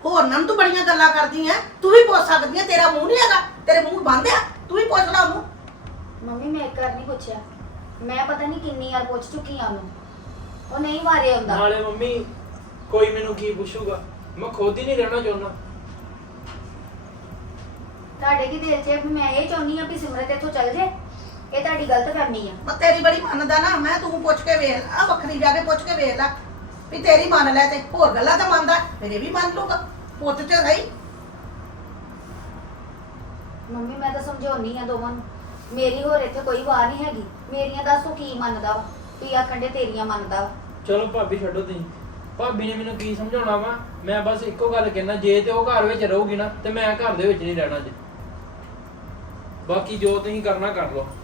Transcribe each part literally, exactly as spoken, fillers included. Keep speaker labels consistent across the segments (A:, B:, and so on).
A: होरनां नूं तू बड़ियां गल्लां करदी है, तू भी पुछ सकदी है। तेरा मूंह नहीं हैगा, तेरे मूंह बंद है, तू भी पुछ ला ओनू।
B: ਮੰਮੀ ਮੈਂ ਇੱਕ ਵਾਰ ਨਹੀਂ ਪੁੱਛਿਆ, ਮੈਂ ਪਤਾ ਨਹੀਂ ਕਿੰਨੀ ਵਾਰ ਪੁੱਛ ਚੁੱਕੀ ਆ ਉਹਨੂੰ, ਉਹ ਨਹੀਂ ਮਾਰਿਆ ਹੁੰਦਾ।
C: ਨਾਲੇ ਮੰਮੀ ਕੋਈ ਮੈਨੂੰ ਕੀ ਪੁੱਛੂਗਾ, ਮੈਂ ਖੁਦ ਹੀ ਨਹੀਂ ਰਹਿਣਾ ਚਾਹੁੰਦਾ।
B: ਤੁਹਾਡੇ ਕੀ ਦਿਲ 'ਚ ਵੀ ਮੈਂ ਇਹ ਚਾਹੁੰਦੀ ਆ ਵੀ ਸਿਮਰਤ ਇੱਥੋਂ ਚੱਲ ਜੇ, ਇਹ ਤੁਹਾਡੀ ਗਲਤਫਹਿਮੀ ਆ।
A: ਮੈਂ ਤੇਰੀ ਬੜੀ ਮੰਨਦਾ ਨਾ, ਮੈਂ ਤੂੰ ਪੁੱਛ ਕੇ ਵੇਖ ਆ, ਵੱਖਰੀ ਜਾ ਕੇ ਪੁੱਛ ਕੇ ਵੇਖ ਲੈ ਵੀ ਤੇਰੀ ਮੰਨ ਲੈ, ਤੇ ਹੋਰ ਗੱਲਾਂ ਤਾਂ ਮੰਨਦਾ ਮੇਰੇ ਵੀ ਮੰਨ ਲੂਗਾ, ਪੁੱਤ ਤੇ ਸਹੀ।
B: ਮੰਮੀ ਮੈਂ ਤਾਂ ਸਮਝਾਉਣੀ ਆ ਦੋਵਾਂ ਨੂੰ, ਮੇਰੀ ਹੋਰ ਇੱਥੇ ਕੋਈ ਵਾਰ ਨਹੀਂ ਹੈਗੀ। ਮੇਰੀਆਂ ਦੱਸੋ ਕੀ ਮੰਨਦਾ ਵਾ, ਵੀ ਆਖਣ ਦੇ ਤੇਰੀਆਂ ਮੰਨਦਾ ਵਾ।
C: ਚਲੋ ਭਾਬੀ ਛੱਡੋ ਤੁਸੀਂ, ਭਾਬੀ ਨੇ ਮੈਨੂੰ ਕੀ ਸਮਝਾਉਣਾ ਵਾ। ਮੈਂ ਬਸ ਇੱਕੋ ਗੱਲ ਕਹਿਣਾ, ਜੇ ਤੇ ਉਹ ਘਰ ਵਿੱਚ ਰਹੂਗੀ ਨਾ ਤੇ ਮੈਂ ਘਰ ਦੇ ਵਿੱਚ ਨਹੀਂ ਰਹਿਣਾ ਜੀ। ਬਾਕੀ ਜੋ ਤੁਸੀਂ ਕਰਨਾ ਕਰ ਲਓ।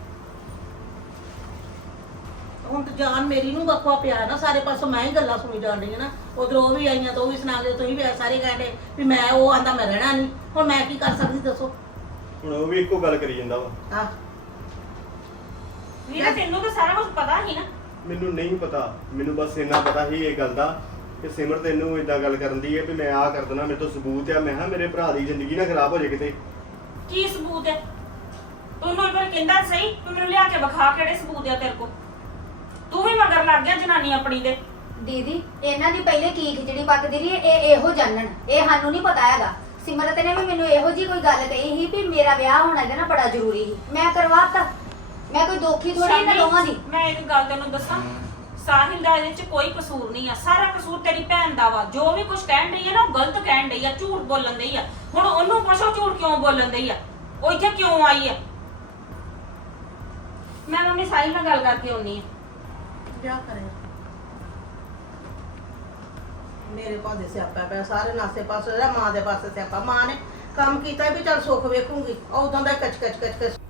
A: ਹੁਣ ਤਾਂ ਜਾਨ ਮੇਰੀ ਨੂੰ ਬਕਵਾ ਪਿਆ ਨਾ, ਸਾਰੇ ਪਾਸੋਂ ਮੈਂ ਹੀ ਗੱਲਾਂ ਸੁਣੀ ਜਾਣ ਰਹੀ ਹਾਂ ਨਾ। ਉਧਰੋਂ ਉਹ ਵੀ ਆਈਆਂ ਤਾਂ ਉਹ ਵੀ ਸੁਣਾ ਕੇ, ਤੁਸੀਂ ਵੀ ਸਾਰੇ ਕਹਿੰਦੇ ਵੀ ਮੈਂ ਉਹ ਆਂਦਾ ਮੈਂ ਰਹਿਣਾ ਨਹੀਂ। ਹੁਣ ਮੈਂ ਕੀ ਕਰ ਸਕਦੀ ਦੱਸੋ?
D: ਹੁਣ ਉਹ ਵੀ ਇੱਕੋ ਗੱਲ ਕਰੀ ਜਾਂਦਾ ਵਾ।
A: ਹਾਂ
E: ਵੀਰੇ ਤੈਨੂੰ ਤਾਂ ਸਾਰਾ ਕੁਝ ਪਤਾ ਹੀ ਨਾ।
D: ਮੈਨੂੰ ਨਹੀਂ ਪਤਾ, ਮੈਨੂੰ ਬਸ ਇੰਨਾ ਪਤਾ ਹੀ ਇਹ ਗੱਲ ਦਾ ਕਿ ਸਿਮਰ ਤੈਨੂੰ ਇਦਾਂ ਗੱਲ ਕਰਨ ਦੀ ਹੈ ਵੀ ਮੈਂ ਆਹ ਕਰ ਦੇਣਾ, ਮੇਰੇ ਤੋਂ ਸਬੂਤ ਆ। ਮੈਂ ਕਿਹਾ ਮੇਰੇ ਭਰਾ ਦੀ ਜ਼ਿੰਦਗੀ ਨਾ ਖਰਾਬ ਹੋ ਜਾਏ ਕਿਤੇ।
E: ਕੀ ਸਬੂਤ ਹੈ? ਤੂੰ ਨੂੰ ਪਰ ਕਹਿੰਦਾ ਸਹੀ, ਤੂੰ ਮੈਨੂੰ ਲਿਆ ਕੇ ਵਿਖਾ ਕਿਹੜੇ ਸਬੂਤ ਆ ਤੇਰੇ ਕੋਲ। ਤੂੰ ਵੀ ਮਗਰ ਲੱਗ ਗਿਆ ਜਨਾਨੀ ਆਪਣੀ ਦੇ।
B: ਦੀਦੀ ਇਹਨਾਂ ਦੀ ਪਹਿਲੇ ਕੀ ਖਿਚੜੀ ਪੱਕਦੀ ਰਹੀ ਹੈ, ਇਹ ਇਹੋ ਜਾਣਨ, ਇਹ ਸਾਨੂੰ ਨਹੀਂ ਪਤਾ ਹੈਗਾ। ਸਿਮਰਤ ਨੇ ਵੀ ਮੈਨੂੰ ਇਹੋ ਜੀ ਕੋਈ ਗੱਲ ਕਹੀ ਸੀ ਵੀ ਮੇਰਾ ਵਿਆਹ ਹੋਣਾ ਇਹਦੇ ਨਾਲ ਬੜਾ ਜ਼ਰੂਰੀ ਸੀ, ਮੈਂ ਕਰਵਾਤਾ। ਮੈਂ ਕੋਈ ਦੋਖੀ ਥੋੜੀ ਇਹਨਾਂ ਦੋਵਾਂ ਦੀ।
E: ਮੈਂ ਇੱਕ ਗੱਲ ਤੈਨੂੰ ਦੱਸਾਂ, ਸਾਹਿਲ ਦਾ ਇਹਦੇ ਚ ਕੋਈ ਕਸੂਰ ਨਹੀਂ ਆ, ਸਾਰਾ ਕਸੂਰ ਤੇਰੀ ਭੈਣ ਦਾ ਵਾ। ਜੋ ਵੀ ਕੁਝ ਕਹਿਣ ਡਈ ਆ ਨਾ, ਉਹ ਗਲਤ ਕਹਿਣ ਡਈ ਆ, ਝੂਠ ਬੋਲਣ ਡਈ ਆ। ਹੁਣ ਉਹਨੂੰ ਪੁੱਛੋ ਝੂਠ ਕਿਉਂ ਬੋਲਣ ਡਈ ਆ, ਉਹ ਇੱਥੇ ਕਿਉਂ ਆਈ ਆ। ਮੈਂ ਮੰਮੀ ਸਾਹਿਲ ਨਾਲ ਗੱਲ ਕਰਕੇ ਆਉਣੀ ਆ।
A: ਵਿਆਹ ਕਰੇ ਮੇਰੇ ਪਾਦੇ ਸਿਆਪਾ ਪਿਆ, ਸਾਰੇ ਨਾਸੇ ਪਾਸੇ ਇਹਦਾ ਮਾਂ ਦੇ ਪਾਸੇ ਸਿਆਪਾ। ਮਾਂ ਨੇ ਕੰਮ ਕੀਤਾ ਵੀ ਚੱਲ ਸੁੱਖ ਵੇਖੂਗੀ, ਉਦੋਂ ਦਾ ਕਚ ਕਚ ਕਚ ਕਚ।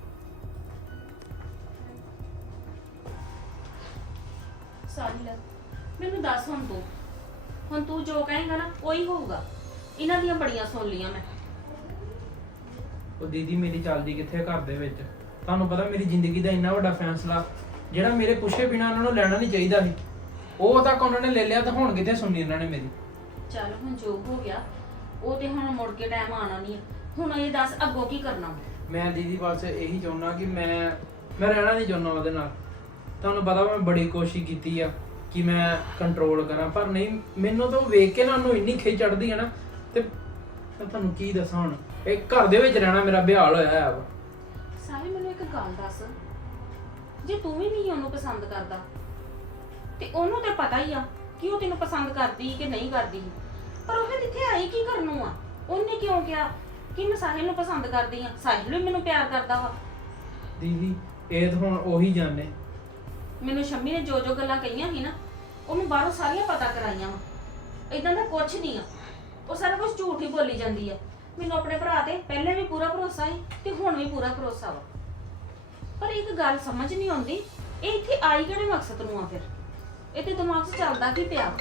E: ਸਾਹਿਲ ਮੈਨੂੰ ਦੱਸ ਹੁਣ ਤੂੰ ਹੁਣ ਤੂੰ ਜੋ ਕਹੇਂਗਾ ਨਾ ਉਹੀ ਹੋਊਗਾ। ਇਹਨਾਂ ਦੀਆਂ ਬੜੀਆਂ ਸੁਣ ਲੀਆਂ ਮੈਂ।
C: ਉਹ ਦੀਦੀ ਮੇਰੀ ਚੱਲਦੀ ਕਿੱਥੇ ਘਰ ਦੇ ਵਿੱਚ। ਤੁਹਾਨੂੰ ਪਤਾ ਮੇਰੀ ਜ਼ਿੰਦਗੀ ਦਾ ਇੰਨਾ ਵੱਡਾ ਫੈਸਲਾ ਜਿਹੜਾ ਮੇਰੇ ਪੁੱਛੇ ਬਿਨਾਂ ਉਹਨਾਂ ਨੂੰ ਲੈਣਾ ਨਹੀਂ ਚਾਹੀਦਾ ਸੀ, ਉਹ ਤੱਕ ਉਹਨਾਂ ਨੇ ਲੈ ਲਿਆ, ਤਾਂ ਹੁਣ ਕਿੱਥੇ ਸੁਣਨੀ ਇਹਨਾਂ ਨੇ ਮੇਰੀ।
E: ਚੱਲ ਹੁਣ ਜੋ ਹੋ ਗਿਆ ਉਹ ਤੇ ਹੁਣ ਮੁੜ ਕੇ ਟਾਈਮ ਆਣਾ ਨਹੀਂ। ਹੁਣ ਇਹ ਦੱਸ ਅੱਗੋਂ ਕੀ ਕਰਨਾ?
C: ਮੈਂ ਦੀਦੀ ਬਸ ਇਹੀ ਚਾਹੁੰਦਾ ਕਿ ਮੈਂ ਮੈਂ ਰਹਿਣਾ ਨਹੀਂ ਚਾਹੁੰਦਾ ਉਹਦੇ ਨਾਲ। ਤੁਹਾਨੂੰ ਪਤਾ ਮੈਂ ਬੜੀ ਕੋਸ਼ਿਸ਼ ਕੀਤੀ ਆ ਕਿ ਮੈਂ ਕੰਟਰੋਲ ਕਰਾਂ, ਪਰ ਨਹੀਂ, ਮੈਨੂੰ ਤਾਂ ਵੇਖ ਕੇ ਨਾ ਉਹਨੂੰ ਇੰਨੀ ਖਿੱਚ ਚੜਦੀ ਹੈ ਨਾ, ਤੇ ਮੈਂ ਤੁਹਾਨੂੰ ਕੀ ਦੱਸਾਂ। ਹੁਣ ਇਹ ਘਰ ਦੇ ਵਿੱਚ ਰਹਿਣਾ ਮੇਰਾ ਬਿਹਾਲ ਹੋਇਆ ਹੈ ਵਾ।
E: ਸਾਹਿਲ ਮੈਨੂੰ ਇੱਕ ਗੱਲ ਦੱਸ, ਜੇ ਤੂੰ ਵੀ ਨਹੀਂ ਉਹਨੂੰ ਪਸੰਦ ਕਰਦਾ ਤੇ ਉਹਨੂੰ ਤੇ ਪਤਾ ਹੀ ਆ ਕਿ ਉਹ ਤੈਨੂੰ ਪਸੰਦ ਕਰਦੀ ਕਿ ਨਹੀਂ ਕਰਦੀ, ਪਰ ਉਹ ਫਿਰ ਇੱਥੇ ਆਈ ਕੀ ਕਰਨ ਨੂੰ ਆ? ਉਹਨੇ ਕਿਉਂ ਕਿਹਾ ਕਿ ਮੈਂ ਸਾਹਿਲ ਨੂੰ ਪਸੰਦ ਕਰਦੀ ਆ? ਸਾਹਿਲ ਵੀ ਮੈਨੂੰ ਪਿਆਰ ਕਰਦਾ ਵਾ।
C: ਦੀਦੀ ਇਹ ਤਾਂ ਹੁਣ ਉਹੀ ਜਾਣੇ।
E: ਮੈਨੂੰ ਸ਼ੰਮੀ ਨੇ ਜੋ ਜੋ ਗੱਲਾਂ ਕਹੀਆਂ ਸੀ ਨਾ, ਉਹ ਮੈਂ ਬਾਹਰੋਂ ਸਾਰੀਆਂ ਪਤਾ ਕਰਾਈਆਂ ਵਾ। ਇਦਾਂ ਦਾ ਕੁਝ ਨਹੀਂ ਆ, ਉਹ ਸਾਰਾ ਕੁਝ ਝੂਠ ਹੀ ਬੋਲੀ ਜਾਂਦੀ ਆ। ਮੈਨੂੰ ਆਪਣੇ ਭਰਾ ਤੇ ਪਹਿਲੇ ਵੀ ਪੂਰਾ ਭਰੋਸਾ ਸੀ ਤੇ ਹੁਣ ਵੀ ਪੂਰਾ ਭਰੋਸਾ ਵਾ। ਪਰ ਇੱਕ ਗੱਲ ਸਮਝ ਨਹੀਂ ਆਉਂਦੀ, ਇਹ ਇੱਥੇ ਆਈ ਕਿਹੜੇ ਮਕਸਦ ਨੂੰ ਆ? ਫਿਰ ਇਹਦੇ ਦਿਮਾਗ 'ਚ ਚੱਲਦਾ ਕੀ ਪਿਆ?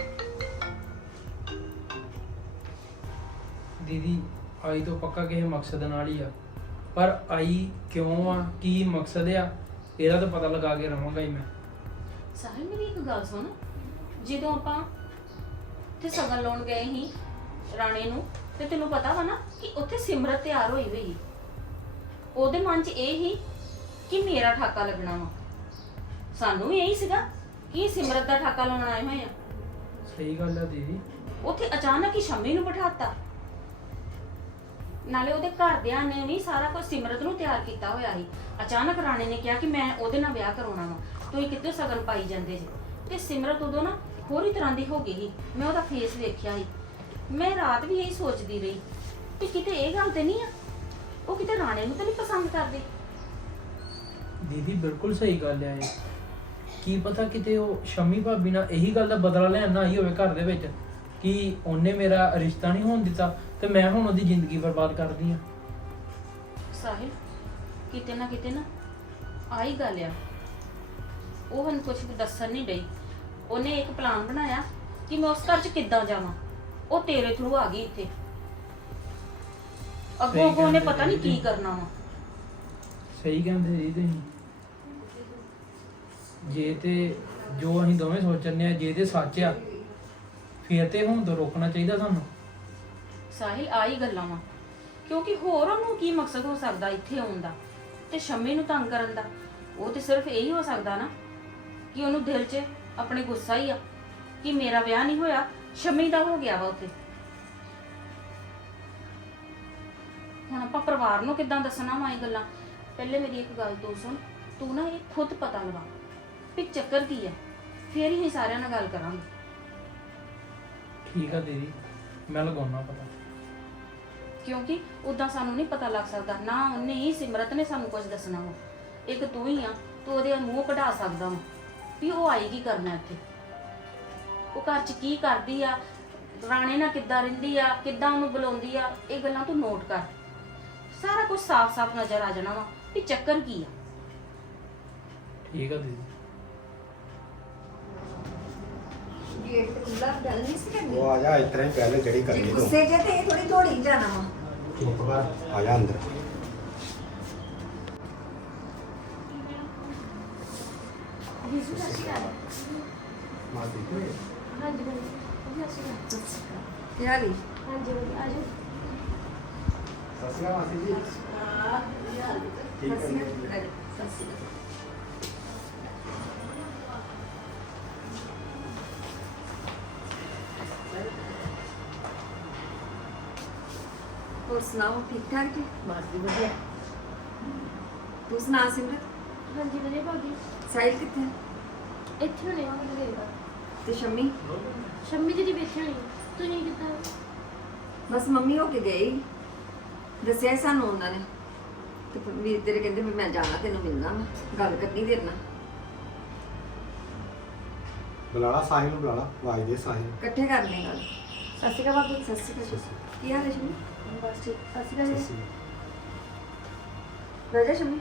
C: ਦੀਦੀ ਆਈ ਤੋਂ ਪੱਕਾ ਕਿਸੇ ਮਕਸਦ ਨਾਲ ਹੀ ਆ, ਪਰ ਆਈ ਕਿਉਂ ਆ, ਕੀ ਮਕਸਦ ਆ, ਇਹਦਾ ਤਾਂ ਪਤਾ ਲਗਾ ਕੇ ਰਵਾਂਗਾ ਹੀ ਮੈਂ।
E: ਸਾਹਿਲ ਮੇਰੀ ਇੱਕ ਗੱਲ ਸੁਣ, ਜਦੋਂ ਆਪਾਂ ਤੇ ਸਗਨ ਲਾਉਣ ਗਏ ਸੀ ਰਾਣੇ ਨੂੰ, ਤੇ ਤੈਨੂੰ ਪਤਾ ਵਾ ਨਾ ਕਿ ਉੱਥੇ ਸਿਮਰਤ ਤਿਆਰ ਹੋਈ ਹੋਈ, ਉਹਦੇ ਮਨ 'ਚ ਇਹ ਹੀ ਕਿ ਮੇਰਾ ਠਾਕਾ ਲੱਗਣਾ ਵਾ। ਸਾਨੂੰ ਵੀ ਇਹੀ ਸੀਗਾ ਕਿ ਸਿਮਰਤ ਦਾ ਠਾਕਾ ਲਾਉਣ ਆਏ ਹੋਏ ਆ।
C: ਸਹੀ ਗੱਲ ਆ ਦੀਦੀ।
E: ਉੱਥੇ ਅਚਾਨਕ ਹੀ ਸ਼ੰਮੀ ਨੂੰ ਬਿਠਾਤਾ, ਨਾਲੇ ਉਹਦੇ ਘਰਦਿਆਂ ਨੇ ਨਹੀਂ ਸਾਰਾ ਕੁਝ ਸਿਮਰਤ ਨੂੰ ਤਿਆਰ ਕੀਤਾ ਹੋਇਆ ਸੀ। ਅਚਾਨਕ ਰਾਣੇ ਨੇ ਕਿਹਾ ਕਿ ਮੈਂ ਉਹਦੇ ਨਾਲ ਵਿਆਹ ਕਰਾਉਣਾ ਵਾ, ਤੁਸੀਂ ਕਿੱਥੇ ਸਗਨ ਪਾਈ ਜਾਂਦੇ ਜੀ। ਤੇ ਸਿਮਰਤ ਉਦੋਂ ਨਾ ਹੋਰ ਹੀ ਤਰ੍ਹਾਂ ਦੀ ਹੋ ਗਈ ਸੀ। ਮੈਂ ਉਹਦਾ ਫੇਸ ਵੇਖਿਆ ਸੀ, ਮੈਂ ਰਾਤ ਵੀ ਇਹੀ ਸੋਚਦੀ ਰਹੀ ਕਿ ਕਿਤੇ ਇਹ ਗੱਲ ਤੇ ਨਹੀਂ ਆ ਉਹ ਕਿਤੇ ਰਾਣੇ ਨੂੰ ਤਾਂ ਨਹੀਂ ਪਸੰਦ ਕਰਦੀ।
C: ਦੀਦੀ ਬਿਲਕੁਲ ਸਹੀ ਗੱਲ ਆ ਇਹ। ਕੀ ਪਤਾ ਕਿਤੇ ਉਹ ਸ਼ੰਮੀ ਭਾਬੀ ਨਾਲ ਇਹੀ ਗੱਲ ਦਾ ਬਦਲਾ ਲੈਣ ਨਾ ਆਈ ਹੋਵੇ ਘਰ ਦੇ ਵਿੱਚ, ਕਿ ਉਹਨੇ ਮੇਰਾ ਰਿਸ਼ਤਾ ਨਹੀਂ ਹੋਣ ਦਿੱਤਾ ਤੇ ਮੈਂ ਹੁਣ ਉਹਦੀ ਜ਼ਿੰਦਗੀ ਬਰਬਾਦ ਕਰਦੀ ਆ।
E: ਸਾਹਿਲ ਕਿਤੇ ਨਾ ਕਿਤੇ ਨਾ ਆਹੀ ਗੱਲ ਆ, ਉਹ ਹੁਣ ਕੁਝ ਵੀ ਦੱਸਣ ਨਹੀਂ ਡਈ। ਉਹਨੇ ਇੱਕ ਪਲਾਨ ਬਣਾਇਆ ਕਿ ਮੈਂ ਉਸ ਘਰ 'ਚ ਕਿੱਦਾਂ ਜਾਵਾਂ, ਉਹ ਤੇਰੇ ਥਰੂ ਆ ਗਈ ਇੱਥੇ। ਅੱਗੋਂ ਅੱਗੋਂ ਉਹਨੇ ਪਤਾ ਨਹੀਂ ਕੀ ਕਰਨਾ ਵਾ।
C: ਸਹੀ ਕਹਿੰਦੇ ਜੀ ਤੁਸੀਂ। ਜੇ ਤੇ ਜੋ ਅਸੀਂ ਦੋਵੇਂ ਸੋਚਣੇ ਆ ਜੇ ਤੇ ਸੱਚ ਆ, ਫਿਰ ਤੇ ਹੁਣ ਤੋਂ ਰੋਕਣਾ ਚਾਹੀਦਾ ਸਾਨੂੰ।
E: ਸਾਹਿਲ ਆਈ ਗੱਲਾਂ ਵਾ ਕਿਉਂਕਿ ਹੋਰ ਉਹਨੂੰ ਕੀ ਮਕਸਦ ਹੋ ਸਕਦਾ ਇੱਥੇ ਆਉਣ ਦਾ ਤੇ ਸ਼ੰਮੀ ਨੂੰ ਤੰਗ ਕਰਨ ਦਾ। ਉਹ ਤੇ ਸਿਰਫ ਇਹੀ ਹੋ ਸਕਦਾ ਨਾ ਕਿ ਉਹਨੂੰ ਦਿਲ 'ਚ ਆਪਣੇ ਗੁੱਸਾ ਹੀ ਆ ਕਿ ਮੇਰਾ ਵਿਆਹ ਨਹੀਂ ਹੋਇਆ, ਸ਼ੰਮੀ ਦਾ ਹੋ ਗਿਆ ਵਾ ਉੱਥੇ। ਹੁਣ ਆਪਾਂ ਪਰਿਵਾਰ ਨੂੰ ਕਿੱਦਾਂ ਦੱਸਣਾ ਵਾ ਇਹ ਗੱਲਾਂ? ਪਹਿਲੇ ਮੇਰੀ ਇੱਕ ਗੱਲ ਤੋਂ ਸੁਣ, ਤੂੰ ਨਾ ਇਹ ਖੁਦ ਪਤਾ ਲਗਾ ਵੀ ਚੱਕਰ ਕੀ ਆ, ਫੇਰ ਹੀ ਸਾਰਿਆਂ ਨਾਲ ਗੱਲ ਕਰਾਂਗੇ।
C: ਠੀਕ ਆ ਦੀਦੀ, ਮੈਂ ਲਗਾਉਣਾ ਪਤਾ।
E: ਕਿਉਂਕਿ ਉਦਾਂ ਸਾਨੂੰ ਨਹੀਂ ਪਤਾ ਲੱਗ ਸਕਦਾ, ਨਾ ਉਹਨੇ ਹੀ ਸਿਮਰਤ ਨੇ ਸਾਨੂੰ ਕੁਝ ਦੱਸਣਾ ਵਾ। ਇੱਕ ਤੂੰ ਹੀ ਆ, ਤੂੰ ਉਹਦੇ ਮੂੰਹ ਕਢਾ ਸਕਦਾ ਵਾ ਵੀ ਉਹ ਆਈ ਕੀ ਕਰਨਾ ਇੱਥੇ, ਉਹ ਘਰ 'ਚ ਕੀ ਕਰਦੀ ਆ, ਰਾਣੇ ਨਾਲ ਕਿੱਦਾਂ ਰਹਿੰਦੀ ਆ, ਕਿੱਦਾਂ ਉਹਨੂੰ ਬੁਲਾਉਂਦੀ ਆ। ਇਹ ਗੱਲਾਂ ਤੂੰ ਨੋਟ ਕਰ, ਸਾਰਾ ਕੁਝ ਸਾਫ਼-ਸਾਫ਼ ਨਜ਼ਰ ਆ ਜਾਣਾ ਵਾ ਵੀ ਚੱਕਰ ਕੀ ਆ।
C: ਠੀਕ ਆ ਦੀਦੀ।
F: ਗੇਟ ਤੇ ਖੁੱਲਾ ਗੱਲ ਨਹੀਂ ਸੀ ਕਰਨੀ।
D: ਉਹ ਆ ਜਾ ਇਸ ਤਰ੍ਹਾਂ ਹੀ ਪਹਿਲੇ ਜਿਹੜੀ
F: ਜੇ
D: ਕਰੀਏ ਤੂੰ
F: ਗੁੱਸੇ ਜੇ ਤੇ ਥੋੜੀ ਦੌੜੀ ਜਾਣਾ ਵਾ।
D: ਚੁੱਪ ਕਰ, ਆ ਜਾ ਅੰਦਰ। ਮਾਤੀ ਕੋਈ
F: ਕੀ ਹਾਲ ਈ?
D: ਸਸਿਆ ਮਾਸੀ ਜੀ ਠੀਕ
F: ਸਤਿ ਸ਼੍ਰੀ
D: ਹੈ
F: ਅਕਾਲ। ਸਤਿ ਸ਼੍ਰੀ ਅਕਾਲ। ਹੋਰ ਸੁਣਾਓ, ਠੀਕ ਠਾਕ ਜੀ?
A: ਬਸ ਜੀ ਵਧੀਆ।
F: ਤੂੰ ਸੁਣਾ ਸਿਮਰਤ?
G: ਹਾਂਜੀ ਵਧੀਆ ਭਾਬੀ,
F: ਸਾਹਿਲ ਕਿੱਥੇ ਹੈ?
G: ਇੱਥੇ ਹੋਣੇ ਆ ਮੇਰੇ ਘਰ।
F: ਤੇ ਸ਼ੰਮੀ?
G: ਸ਼ੰਮੀ ਦੀਦੀ ਬੈਠੇ ਹੋਣੀ, ਤੁਸੀਂ ਕਿੱਦਾਂ?
F: ਬਸ ਮੰਮੀ ਹੋ ਕੇ ਗਈ, ਦੱਸਿਆ ਸੀ ਸਾਨੂੰ ਉਹਨਾਂ ਨੇ। ਤੇ ਫਿਰ ਵੀਰ ਤੇਰੇ ਕਹਿੰਦੇ ਵੀ ਮੈਂ ਜਾਣਾ, ਤੈਨੂੰ ਮਿਲਣਾ ਵਾ, ਗੱਲ ਕਰਨੀ ਤੇਰੇ ਨਾਲ।
D: ਬੁਲਾਲਾ ਸਾਹਿਲ ਨੂੰ, ਬੁਲਾਲਾ, ਆਵਾਜ਼ ਦੇ ਸਾਹਿਲ।
F: ਇਕੱਠੇ ਕਰ ਲਈ ਗੱਲ।
G: ਸਤਿ ਸ਼੍ਰੀ ਅਕਾਲ ਭਾਬੀ।
F: ਸਤਿ ਸ਼੍ਰੀ ਅਕਾਲ। ਕੀ ਹਾਲ ਹੈ ਸ਼ੰਮੀ?
G: ਬਸ ਠੀਕ। ਸਤਿ ਸ਼੍ਰੀ ਅਕਾਲ ਜੀ।
F: ਰਾਜਾ ਸ਼ੰਮੀ